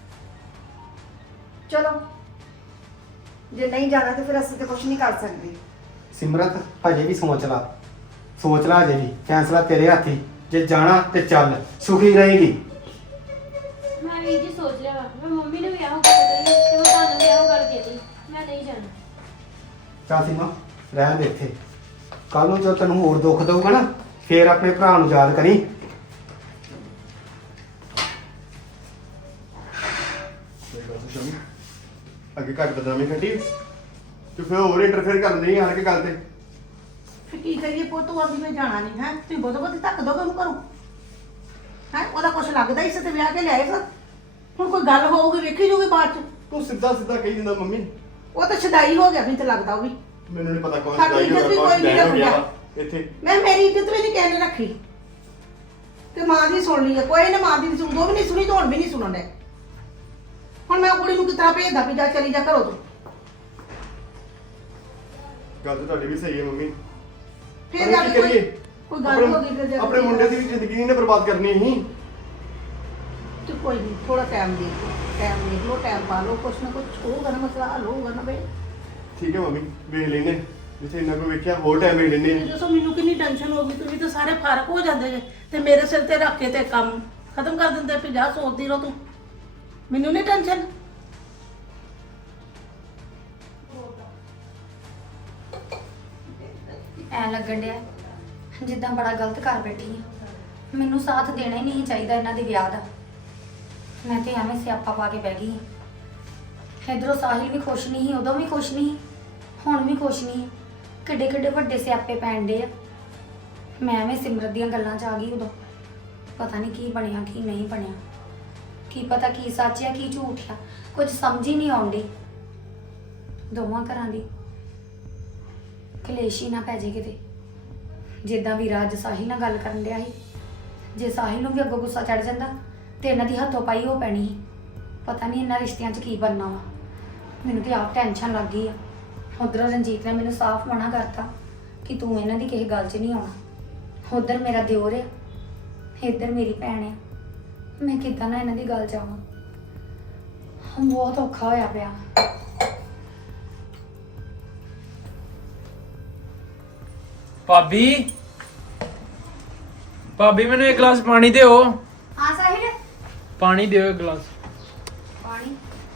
F: ਚਲੋ ਜੇ ਨਹੀਂ ਜਾਣਾ ਤੇ ਫਿਰ ਅਸੀਂ ਤੇ ਕੁਝ ਨਹੀਂ ਕਰ ਸਕਦੇ।
H: ਸਿਮਰਤ ਹਜੇ ਵੀ ਸੋਚ ਲਾ, ਸੋਚ ਲਾ ਹਜੇ ਵੀ, ਫੈਸਲਾ ਤੇਰੇ ਹੱਥੀ। ਜੇ ਜਾਣਾ ਤੇ ਚੱਲ, ਸੁਖੀ ਰਹੇਗੀ।
G: ਮੈਂ ਵੀਰ ਜੀ ਸੋਚ ਲਿਆ ਵਾ, ਮੈਂ ਮੰਮੀ ਨੂੰ ਵੀ ਇਹੋ ਗੱਲ ਕਹੀ ਤੇ ਮੈਂ ਤੁਹਾਨੂੰ ਵੀ ਇਹੋ ਗੱਲ ਕਹੀ। ਮੈਂ ਨਹੀਂ ਜਾਣਾ।
H: ਚੱਲ ਸੀਮਾ ਰਹਿਣ ਦੇ ਇੱਥੇ। ਕੱਲ ਨੂੰ ਜੋ ਤੈਨੂੰ ਹੋਰ ਦੁੱਖ ਦਊਗਾ ਨਾ, ਫੇਰ ਆਪਣੇ ਭਰਾ ਨੂੰ ਯਾਦ ਕਰੀ।
D: ਮੇਰੀ ਗੱਲ ਸੁਣ ਸ਼ਮੀ, ਅੱਗੇ ਘੱਟ ਬਦਨਾਮੀ ਖੱਟੀ ਤੇ ਫਿਰ ਹੋਰ ਇੰਟਰਫੇਅਰ ਕਰ ਦਿੰਦੀ ਹਰ ਇੱਕ ਗੱਲ ਤੇ।
A: ਫਿਰ ਕੀ ਕਰੀਏ ਪੁੱਤ, ਉਹ ਅਸੀਂ ਮੈਂ ਜਾਣਾ ਨਹੀਂ ਹੈ। ਤੁਸੀਂ ਬੋਧੋ ਬੋਧੀ ਧੱਕ ਦੋਗੇ ਉਹਨੂੰ ਘਰੋਂ ਹੈ? ਉਹਦਾ ਕੁਛ ਲੱਗਦਾ ਇਸ ਤੇ ਵਿਆਹ ਕੇ ਲਿਆਏ ਫਿਰ। ਹੁਣ ਕੋਈ ਗੱਲ ਹੋਊਗੀ ਵੇਖੀ ਜੂਗੀ ਬਾਅਦ ਚ।
D: ਤੂੰ ਸਿੱਧਾ ਸਿੱਧਾ ਕਹੀ ਦਿੰਦਾ ਮੰਮੀ,
A: ਉਹ ਤਾਂ ਛਦਾਈ ਹੋ ਗਿਆ, ਮੈਨੂੰ ਤਾਂ ਲੱਗਦਾ ਉਹ ਵੀ।
D: ਮੈਨੂੰ ਨਹੀਂ ਪਤਾ ਕੌਣ
A: ਸਾਡੀ
D: ਸਦਾਈ
A: ਇੱਜ਼ਤ ਵੀ
D: ਹੋਇਆ,
A: ਕੋਈ
D: ਕੌਣ
A: ਨਹੀਂ
D: ਸਦਾਈ ਹੋ ਗਿਆ
A: ਰੱਖਦਾ।
D: ਵਾ ਇੱਥੇ।
A: ਮੈਂ ਮੇਰੀ ਇੱਜ਼ਤ ਵੀ ਨਹੀਂ ਕਹਿਣ ਰੱਖੀ ਤੇ ਮਾਂ ਦੀ ਸੁਣ ਲਈ ਆ, ਕੋਈ ਨਾ ਮਾਂ ਦੀ ਨੀ ਸੁਣ, ਉਹ ਵੀ ਨਹੀਂ ਸੁਣੀ ਤੇ ਹੁਣ ਵੀ ਨਹੀਂ ਸੁਣਨ ਦੇ। ਹੁਣ ਮੈਂ ਕੁੜੀ ਨੂੰ ਕਿਤਨਾ ਭੇਜਦਾ ਵੀ ਜਾ ਚਲੀ ਜਾ ਘਰੋਂ ਤੂੰ।
D: ਗੱਲ ਤਾਂ ਤੁਹਾਡੀ ਵੀ ਸਹੀ ਹੈ ਮੰਮੀ।
A: ਫਿਰ
D: ਪਰ
A: ਜਾ
D: ਕੀ
A: ਕੇ ਕੋਈ
D: ਕਰੀਏ?
A: ਕੋਈ ਗੱਲ ਹੋ ਗਈ ਫਿਰ ਜਾ ਕੇ
D: ਆਪਣੇ ਮੁੰਡੇ ਦੀ ਵੀ ਜ਼ਿੰਦਗੀ ਨਹੀਂ ਨਾ ਬਰਬਾਦ ਕਰਨੀ ਅਸੀਂ।
A: ਤੂੰ ਕੋਈ ਨਹੀਂ, ਥੋੜਾ ਟਾਈਮ ਦੇ ਟਾਈਮ ਦੇਖ ਲੋ, ਟਾਈਮ ਪਾ ਲੋ, ਕੁਛ ਨਾ ਕੁਛ ਹੋਊਗਾ ਨਾ, ਮਸਲਾ ਹੱਲ ਹੋਊਗਾ ਨਾ ਬਈ।
D: ਠੀਕ ਹੈ ਮੰਮੀ, ਵੇਖ ਲੈਨੇ ਜਿੱਥੇ ਇੰਨਾ ਕੋਈ ਵੇਖਿਆ ਹੋਰ ਟਾਈਮ ਵੇਖ ਲੈਨੇ
A: ਤੁਸੀਂ ਦੱਸੋ ਮੈਨੂੰ ਕਿੰਨੀ ਟੈਨਸ਼ਨ ਹੋ ਗਈ, ਤੁਸੀਂ ਤਾਂ ਸਾਰੇ ਫਰਕ ਹੋ ਜਾਂਦੇ ਜੇ ਤੇ ਮੇਰੇ ਸਿਰ ਤੇ ਰੱਖ ਕੇ ਤੇ ਕੰਮ ਖਤਮ ਕਰ ਦਿੰਦੇ ਵੀ ਜਾ ਸੋਚਦੀ ਰਹੋ ਤੂੰ। ਮੈਨੂੰ ਨਹੀਂ ਟੈਨਸ਼ਨ।
B: ਐ ਲੱਗਣ ਡਿਆ ਜਿੱਦਾਂ ਬੜਾ ਗਲਤ ਕਰ ਬੈਠੀ ਆ। ਮੈਨੂੰ ਸਾਥ ਦੇਣਾ ਹੀ ਨਹੀਂ ਚਾਹੀਦਾ ਇਹਨਾਂ ਦੇ ਵਿਆਹ ਦਾ। ਮੈਂ ਤੇ ਐਵੇਂ ਸਿਆਪਾ ਪਾ ਕੇ ਬਹਿ ਗਈ ਆ। ਇਧਰੋਂ ਸਾਹਿਲ ਵੀ ਖੁਸ਼ ਨਹੀਂ ਸੀ, ਉਦੋਂ ਵੀ ਖੁਸ਼ ਨਹੀਂ ਸੀ, ਹੁਣ ਵੀ ਖੁਸ਼ ਨਹੀਂ। ਕਿੱਡੇ ਕਿੱਡੇ ਵੱਡੇ ਸਿਆਪੇ ਪੈਣ ਡੇ ਆ। ਮੈਂ ਐਵੇਂ ਸਿਮਰਤ ਦੀਆਂ ਗੱਲਾਂ 'ਚ ਆ ਗਈ ਉਦੋਂ। ਪਤਾ ਨਹੀਂ ਕੀ ਬਣਿਆ ਕੀ ਨਹੀਂ ਬਣਿਆ, ਕੀ ਪਤਾ ਕੀ ਸੱਚ ਆ ਕੀ ਝੂਠ ਆ, ਕੁਝ ਸਮਝ ਹੀ ਨਹੀਂ ਆਉਂਦੀ। ਦੋਵਾਂ ਘਰਾਂ ਦੀ ਕਲੇਸ਼ ਹੀ ਨਾ ਪੈ ਜੇ ਕਿਤੇ। ਜਿੱਦਾਂ ਵੀ ਰਾਜ ਸਾਹਿਲ ਨਾਲ ਗੱਲ ਕਰਨ ਡਿਆ ਸੀ, ਜੇ ਸਾਹਿਲ ਨੂੰ ਵੀ ਅੱਗੋਂ ਗੁੱਸਾ ਚੜ ਜਾਂਦਾ ਤੇ ਇਹਨਾਂ ਦੀ ਹੱਥੋਂ ਪਾਈ ਹੋ ਪੈਣੀ ਸੀ। ਪਤਾ ਨਹੀਂ ਇਹਨਾਂ ਰਿਸ਼ਤਿਆਂ 'ਚ ਕੀ ਬਣਨਾ ਵਾ। ਮੈਨੂੰ ਤੇ ਆਪ ਟੈਨਸ਼ਨ ਲੱਗ ਗਈ ਆ। ਉਧਰੋਂ ਰਣਜੀਤ ਨੇ ਮੈਨੂੰ ਸਾਫ਼ ਮਨਾ ਕਰਤਾ ਕਿ ਤੂੰ ਇਹਨਾਂ ਦੀ ਕਿਸੇ ਗੱਲ 'ਚ ਨਹੀਂ ਆਉਣਾ। ਉਧਰ ਮੇਰਾ ਦਿਓਰ ਆ, ਇੱਧਰ ਮੇਰੀ ਭੈਣ ਆ। ਮੈਂ ਕਿੱਦਾਂ ਨਾ ਇਹਨਾਂ ਦੀ ਗੱਲ 'ਚ ਆਵਾਂ। ਹੁਣ ਬਹੁਤ ਔਖਾ ਹੋਇਆ ਪਿਆ।
C: ਭਾਬੀ ਭਾਬੀ ਮੈਨੂੰ ਇੱਕ ਗਲਾਸ ਪਾਣੀ ਦਿਓ।
B: ਹਾਂ ਸਾਹਿਲ,
C: ਪਾਣੀ ਦਿਓ ਇੱਕ ਗਲਾਸ।
B: ਪਾਣੀ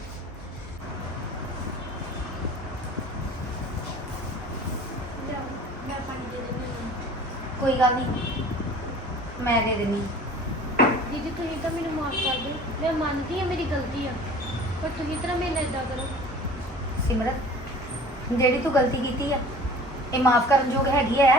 G: ਮੈਂ ਪਾਣੀ ਦੇ ਦਿੰਦੀ ਹਾਂ।
B: ਕੋਈ ਗੱਲ ਨਹੀਂ, ਮੈਂ ਦੇ ਦਿੰਦੀ।
G: ਦੀਦੀ ਤੁਸੀਂ ਤਾਂ ਮੈਨੂੰ ਮਾਫ ਕਰ ਦਿਓ, ਮੈਂ ਮੰਨਦੀ ਹਾਂ ਮੇਰੀ ਗਲਤੀ ਆ, ਪਰ ਤੁਸੀਂ ਤਰ੍ਹਾਂ ਮੇਰੇ ਨਾਲ ਏਦਾਂ ਕਰੋ।
B: ਸਿਮਰਤ, ਜਿਹੜੀ ਤੂੰ ਗਲਤੀ ਕੀਤੀ ਆ ਇਹ ਮਾਫ ਕਰਨ ਯੋਗ ਹੈਗੀ ਐ?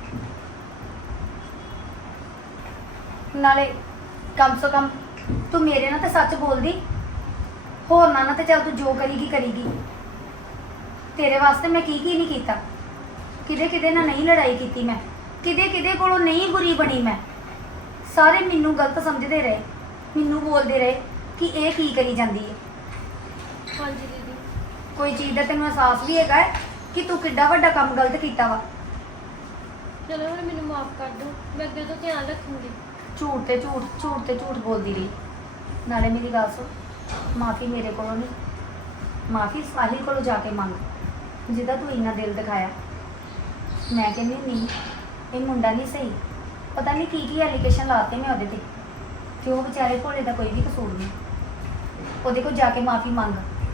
B: ਨਾਲੇ ਕਮ ਸੋ ਕਮ ਤੂੰ ਮੇਰੇ ਨਾਲ ਤਾਂ ਸੱਚ ਬੋਲਦੀ, ਹੋਰ ਨਾ ਨਾ ਤੇ ਚੱਲ ਤੂੰ ਜੋ ਕਰੀਗੀ ਕਰੀਗੀ। ਤੇਰੇ ਵਾਸਤੇ ਮੈਂ ਕੀ ਕੀ ਨਹੀਂ ਕੀਤਾ। ਕਿਦੇ ਕਿਦੇ ਨਾਲ ਨਹੀਂ ਲੜਾਈ ਕੀਤੀ ਮੈਂ, ਕਿਦੇ ਕਿਦੇ ਕੋਲੋਂ ਨਹੀਂ ਬੁਰੀ ਬਣੀ ਮੈਂ। ਸਾਰੇ ਮੈਨੂੰ ਗਲਤ ਸਮਝਦੇ ਰਹੇ, ਮੈਨੂੰ ਬੋਲਦੇ ਰਹੇ ਕਿ ਇਹ ਕੀ ਕਰੀ ਜਾਂਦੀ ਹੈ।
G: ਹਾਂਜੀ ਦੀਦੀ।
B: ਕੋਈ ਚੀਜ਼ ਦਾ ਤੈਨੂੰ ਅਹਿਸਾਸ ਵੀ ਹੈਗਾ ਹੈ ਕਿ ਤੂੰ ਕਿੱਡਾ ਵੱਡਾ ਕੰਮ ਗਲਤ ਕੀਤਾ ਵਾ।
G: ਚਲੋ ਹੁਣ ਮੈਨੂੰ ਮਾਫ ਕਰ ਦਿਓ, ਮੈਂ ਅੱਗੇ ਤੋਂ ਧਿਆਨ ਰੱਖੂੰਗੀ।
B: ਝੂਠ ਤੇ ਝੂਠ ਝੂਠ ਤੇ ਝੂਠ ਬੋਲਦੀ ਰਹੀ। ਨਾਲੇ ਮੇਰੀ ਗੱਲ ਸੁਣ, ਮਾਫੀ ਮੇਰੇ ਕੋਲੋਂ ਨਹੀਂ, ਮਾਫੀ ਸਾਹਿਲ ਕੋਲੋਂ ਜਾ ਕੇ ਮੰਗ ਜਿਹਦਾ ਤੂੰ ਇੰਨਾ ਦਿਲ ਦਿਖਾਇਆ। ਮੈਂ ਕਹਿੰਦੀ ਨਹੀਂ ਇਹ ਮੁੰਡਾ ਨਹੀਂ ਸਹੀ। ਪਤਾ ਨਹੀਂ ਕੀ ਕੀ ਐਲੀਗੇਸ਼ਨ ਲਾਤੇ ਮੈਂ ਉਹਦੇ ਤੇ, ਤੇ ਉਹ ਵਿਚਾਰੇ ਭੋਲੇ ਦਾ ਕੋਈ ਵੀ ਕਸੂਰ ਨਹੀਂ। ਉਹਦੇ ਕੋਲ ਜਾ ਕੇ ਮਾਫੀ ਮੰਗ।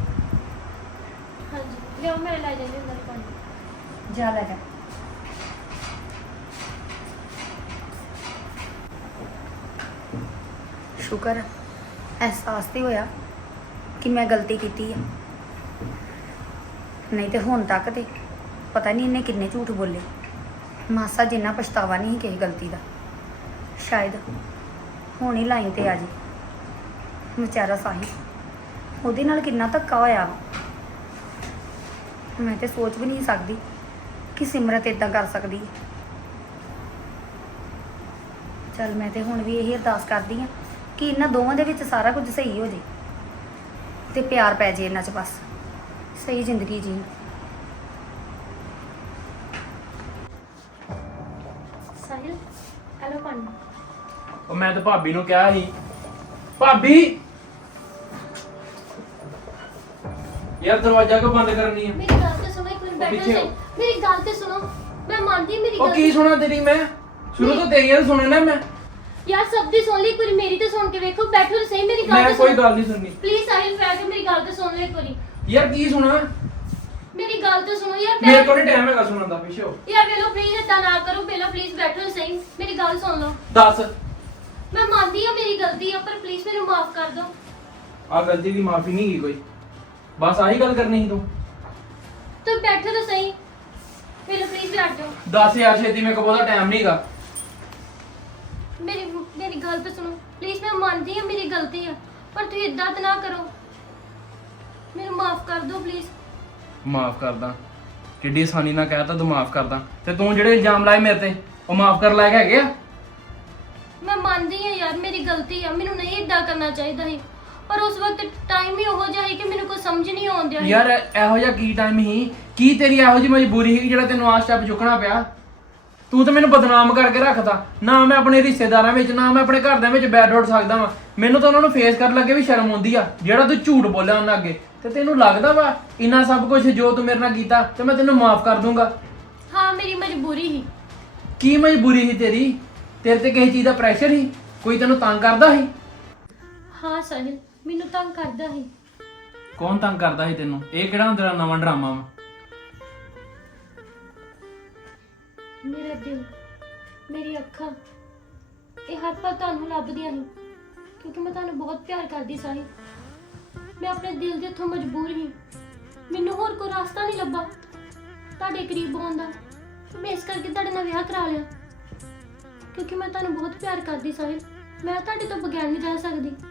G: ਹਾਂਜੀ ਲਿਓ, ਮੈਂ ਲੈ ਜਾਂਦੀ ਉਹਨਾਂ ਨੂੰ ਪਾਣੀ।
B: ਜਾ ਲੈ ਜਾ। ਸ਼ੁਕਰ ਹੈ, ਅਹਿਸਾਸ ਤੇ ਹੋਇਆ ਕਿ ਮੈਂ ਗਲਤੀ ਕੀਤੀ ਆ। ਨਹੀਂ ਤੇ ਹੁਣ ਤੱਕ ਤੇ ਪਤਾ ਨਹੀਂ ਇਹਨੇ ਕਿੰਨੇ ਝੂਠ ਬੋਲੇ। ਮਾਸਾ ਜਿੰਨਾ ਪਛਤਾਵਾ ਨਹੀਂ ਕਿਸੇ ਗਲਤੀ ਦਾ। ਸ਼ਾਇਦ ਹੁਣ ਹੀ ਲਾਈਨ ਤੇ ਆ ਜੀ। ਵਿਚਾਰਾ ਸਾਹਿਲ, ਉਹਦੇ ਨਾਲ ਕਿੰਨਾ ਧੱਕਾ ਹੋਇਆ। ਮੈਂ ਤੇ ਸੋਚ ਵੀ ਨਹੀਂ ਸਕਦੀ ਕਿ ਸਿਮਰਤ ਇਦਾਂ ਕਰ ਸਕਦੀ ਹੈ। ਚੱਲ ਮੈਂ ਤੇ ਹੁਣ ਵੀ ਇਹੀ ਅਰਦਾਸ ਕਰਦੀ ਹਾਂ ਕਿ ਇਹਨਾਂ ਦੋਵਾਂ ਦੇ ਵਿੱਚ ਸਾਰਾ ਕੁਝ ਸਹੀ ਹੋ ਜੇ ਤੇ ਪਿਆਰ ਪੈ ਜੇ ਇਹਨਾਂ 'ਚ, ਬਸ ਸਹੀ ਜ਼ਿੰਦਗੀ ਜੀ।
G: ਸਾਹਿਲ ਹੈਲੋ ਪਾਣੀ।
C: ਉਹ ਮੈਂ ਤਾਂ ਭਾਬੀ ਨੂੰ ਕਿਹਾ ਸੀ, ਭਾਬੀ ਯਾਰ ਦਰਵਾਜ਼ਾ ਕਿਉਂ ਬੰਦ ਕਰਨੀ ਹੈ?
G: ਮੇਰੀ ਗੱਲ ਤੇ ਸੁਣੋ, ਇੱਕ ਮਿੰਟ ਬੈਠੋ
C: ਪਿੱਛੇ
G: ਸਹੀ।
C: ਹੋ।
G: ਮੇਰੀ ਗੱਲ ਤੇ ਸੁਣੋ, ਮੈਂ ਮੰਨਦੀ ਹਾਂ ਮੇਰੀ
C: ਉਹ
G: ਗੱਲ।
C: ਕੀ ਸੁਣਾ ਤੇਰੀ ਮੈਂ? ਸ਼ੁਰੂ ਤੋਂ ਤੇਰੀਆਂ ਸੁਣਨਾ ਮੈਂ
G: ਯਾਰ ਸਭ ਦੀ ਸੁਣ ਲਈ, ਇੱਕ ਵਾਰੀ ਮੇਰੀ ਤੇ ਸੁਣ ਕੇ ਵੇਖੋ। ਬੈਠੋ ਤੇ ਸਹੀ, ਮੇਰੀ ਗੱਲ
C: ਮੈਂ
G: ਤੇ
C: ਕੋਈ
G: ਸੁਣੋ
C: ਗੱਲ ਨਹੀਂ ਸੁਣਨੀ।
G: ਪਲੀਜ਼ ਸਾਹਿਲ, ਬੈਠ ਕੇ ਮੇਰੀ ਗੱਲ ਤੇ ਸੁਣ ਲਓ ਇੱਕ ਵਾਰੀ।
C: ਯਾਰ ਕੀ ਸੁਣਾ?
G: ਮੇਰੀ ਗੱਲ ਤੇ ਸੁਣੋ ਯਾਰ।
C: ਮੇਰੇ
G: ਬੈਠ-
C: ਕੋਲ ਟਾਈਮ ਹੈਗਾ ਸੁਣਨ ਦਾ, ਪਿੱਛੇ ਹੋ।
G: ਯਾਰ ਵੇਲੋ ਪਲੀਜ਼ ਏਦਾਂ ਨਾ ਕਰੋ, ਪਹਿਲਾਂ ਪਲੀਜ਼ ਬੈਠੋ ਤੇ ਸਹੀ, ਮੇਰੀ ਗੱਲ ਸੁਣ ਲਓ।
C: ਦੱਸ
G: ਮੈਂ ਮੰਨਦੀ ਹਾਂ ਮੇਰੀ ਗਲਤੀ ਆ, ਪਰ ਪਲੀਜ਼ ਮੈਨੂੰ ਮਾਫ ਕਰ ਦਿਓ।
C: ਆ ਗਲਤੀ ਦੀ ਮਾਫੀ ਨਹੀਂ ਗਈ ਕੋਈ, ਬਸ ਆਹੀ ਗੱਲ ਕਰਨੀ ਸੀ ਤੂੰ।
G: ਤੂੰ ਬੈਠੋ ਤੇ ਸਹੀ, ਪਹਿਲਾਂ ਪਲੀਜ਼ ਬੈਠ ਜਾਓ।
C: ਦੱਸ ਯਾਰ ਛੇਤੀ, ਮੇਰੇ ਕੋਲ ਬਹੁਤਾ ਟਾਈਮ ਨਹੀਂਗਾ।
G: ਮੇਰੀ ਮੇਰੀ ਗੱਲ ਤੇ ਸੁਣੋ ਪਲੀਜ਼। ਮੈਂ ਮੰਨਦੀ ਹਾਂ ਮੇਰੀ ਗਲਤੀ ਆ, ਪਰ ਤੁਸੀਂ ਇਦਾਂ ਤਾਂ ਨਾ ਕਰੋ। ਮੈਨੂੰ ਮਾਫ ਕਰ ਦਿਓ ਪਲੀਜ਼।
C: ਮਾਫ ਕਰਦਾ, ਕਿੱਡੀ ਆਸਾਨੀ ਨਾਲ ਕਹਿਤਾ ਤੂੰ ਮਾਫ ਕਰਦਾ, ਤੇ ਤੂੰ ਜਿਹੜੇ ਇਲਜ਼ਾਮ ਲਾਏ ਮੇਰੇ ਤੇ ਉਹ ਮਾਫ ਕਰ ਲਾਇਕ ਹੈਗੇ ਆ?
G: ਮੈਂ ਮੰਨਦੀ ਹਾਂ ਯਾਰ ਮੇਰੀ ਗਲਤੀ ਆ, ਮੈਨੂੰ ਨਹੀਂ ਇਦਾਂ ਕਰਨਾ ਚਾਹੀਦਾ ਸੀ, ਪਰ ਉਸ ਵਕਤ ਟਾਈਮ ਹੀ ਉਹੋ ਜਿਹਾ ਸੀ ਕਿ ਮੈਨੂੰ ਕੋਈ ਸਮਝ ਨਹੀਂ ਆਉਂਦਿਆ
C: ਯਾਰ ਇਹੋ ਜਿਹਾ ਕੀ ਟਾਈਮ ਸੀ, ਕੀ ਤੇਰੀ ਇਹੋ ਜਿਹੀ ਮਜਬੂਰੀ ਸੀ ਜਿਹੜਾ ਤੈਨੂੰ ਆਹ ਸਟੈਪ ਚੁੱਕਣਾ ਪਿਆ? ਤੂੰ ਤਾਂ ਮੈਨੂੰ ਬਦਨਾਮ ਕਰਕੇ ਰੱਖਦਾ, ਨਾ ਮੈਂ ਆਪਣੇ ਰਿਸ਼ਤੇਦਾਰਾਂ ਵਿੱਚ ਨਾ ਮੈਂ ਆਪਣੇ ਘਰਦਿਆਂ ਵਿੱਚ ਬੈਠ ਉੱਠ ਸਕਦਾ ਵਾਂ। ਮੈਨੂੰ ਤਾਂ ਉਹਨਾਂ ਨੂੰ ਫੇਸ ਕਰਨ ਲੱਗੇ ਵੀ ਸ਼ਰਮ ਆਉਂਦੀ ਆ, ਜਿਹੜਾ ਤੂੰ ਝੂਠ ਬੋਲਿਆ ਉਹਨਾਂ ਅੱਗੇ। ਤੇ ਤੈਨੂੰ ਲੱਗਦਾ ਵਾ ਇੰਨਾ ਸਭ ਕੁਝ ਜੋ ਤੂੰ ਮੇਰੇ ਨਾਲ ਕੀਤਾ ਤੇ ਮੈਂ ਤੈਨੂੰ ਮਾਫ ਕਰ ਦੂੰਗਾ?
G: ਹਾਂ ਮੇਰੀ ਮਜਬੂਰੀ ਸੀ।
C: ਕੀ ਮਜਬੂਰੀ ਸੀ ਤੇਰੀ? ਤੇਰੇ ਤੇ ਕਿਸੇ ਚੀਜ਼ ਦਾ ਪ੍ਰੈਸ਼ਰ ਸੀ? ਕੋਈ ਤੈਨੂੰ ਤੰਗ ਕਰਦਾ ਸੀ?
G: ਹਾਂ ਸਾਹਿਲ ਮੈਨੂੰ ਤੰਗ ਕਰਦਾ ਸੀ।
C: ਕੌਣ ਤੰਗ ਕਰਦਾ ਸੀ ਤੈਨੂੰ? ਇਹ ਕਿਹੜਾ ਤੇਰਾ ਨਵਾਂ ਡਰਾਮਾ ਵਾ?
G: ਮੇਰਾ ਦਿਲ, ਮੇਰੀ ਅੱਖਾਂ, ਇਹ ਹਰ ਪਲ ਤੁਹਾਨੂੰ ਲੱਭਦੀਆਂ ਸੀ ਕਿਉਂਕਿ ਮੈਂ ਤੁਹਾਨੂੰ ਬਹੁਤ ਪਿਆਰ ਕਰਦੀ ਸਾਹਿਲ। ਮੈਂ ਆਪਣੇ ਦਿਲ ਦੇ ਇੱਥੋਂ ਮਜਬੂਰ ਸੀ, ਮੈਨੂੰ ਹੋਰ ਕੋਈ ਰਸਤਾ ਨਹੀਂ ਲੱਭਾ ਤੁਹਾਡੇ ਕਰੀਬ ਆਉਣ ਦਾ। ਮੈਂ ਇਸ ਕਰਕੇ ਤੁਹਾਡੇ ਨਾਲ ਵਿਆਹ ਕਰਾ ਲਿਆ ਕਿਉਂਕਿ ਮੈਂ ਤੁਹਾਨੂੰ ਬਹੁਤ ਪਿਆਰ ਕਰਦੀ ਸਾਹਿਲ। ਮੈਂ ਤੁਹਾਡੇ ਤੋਂ ਬਗੈਰ ਨਹੀਂ ਰਹਿ ਸਕਦੀ।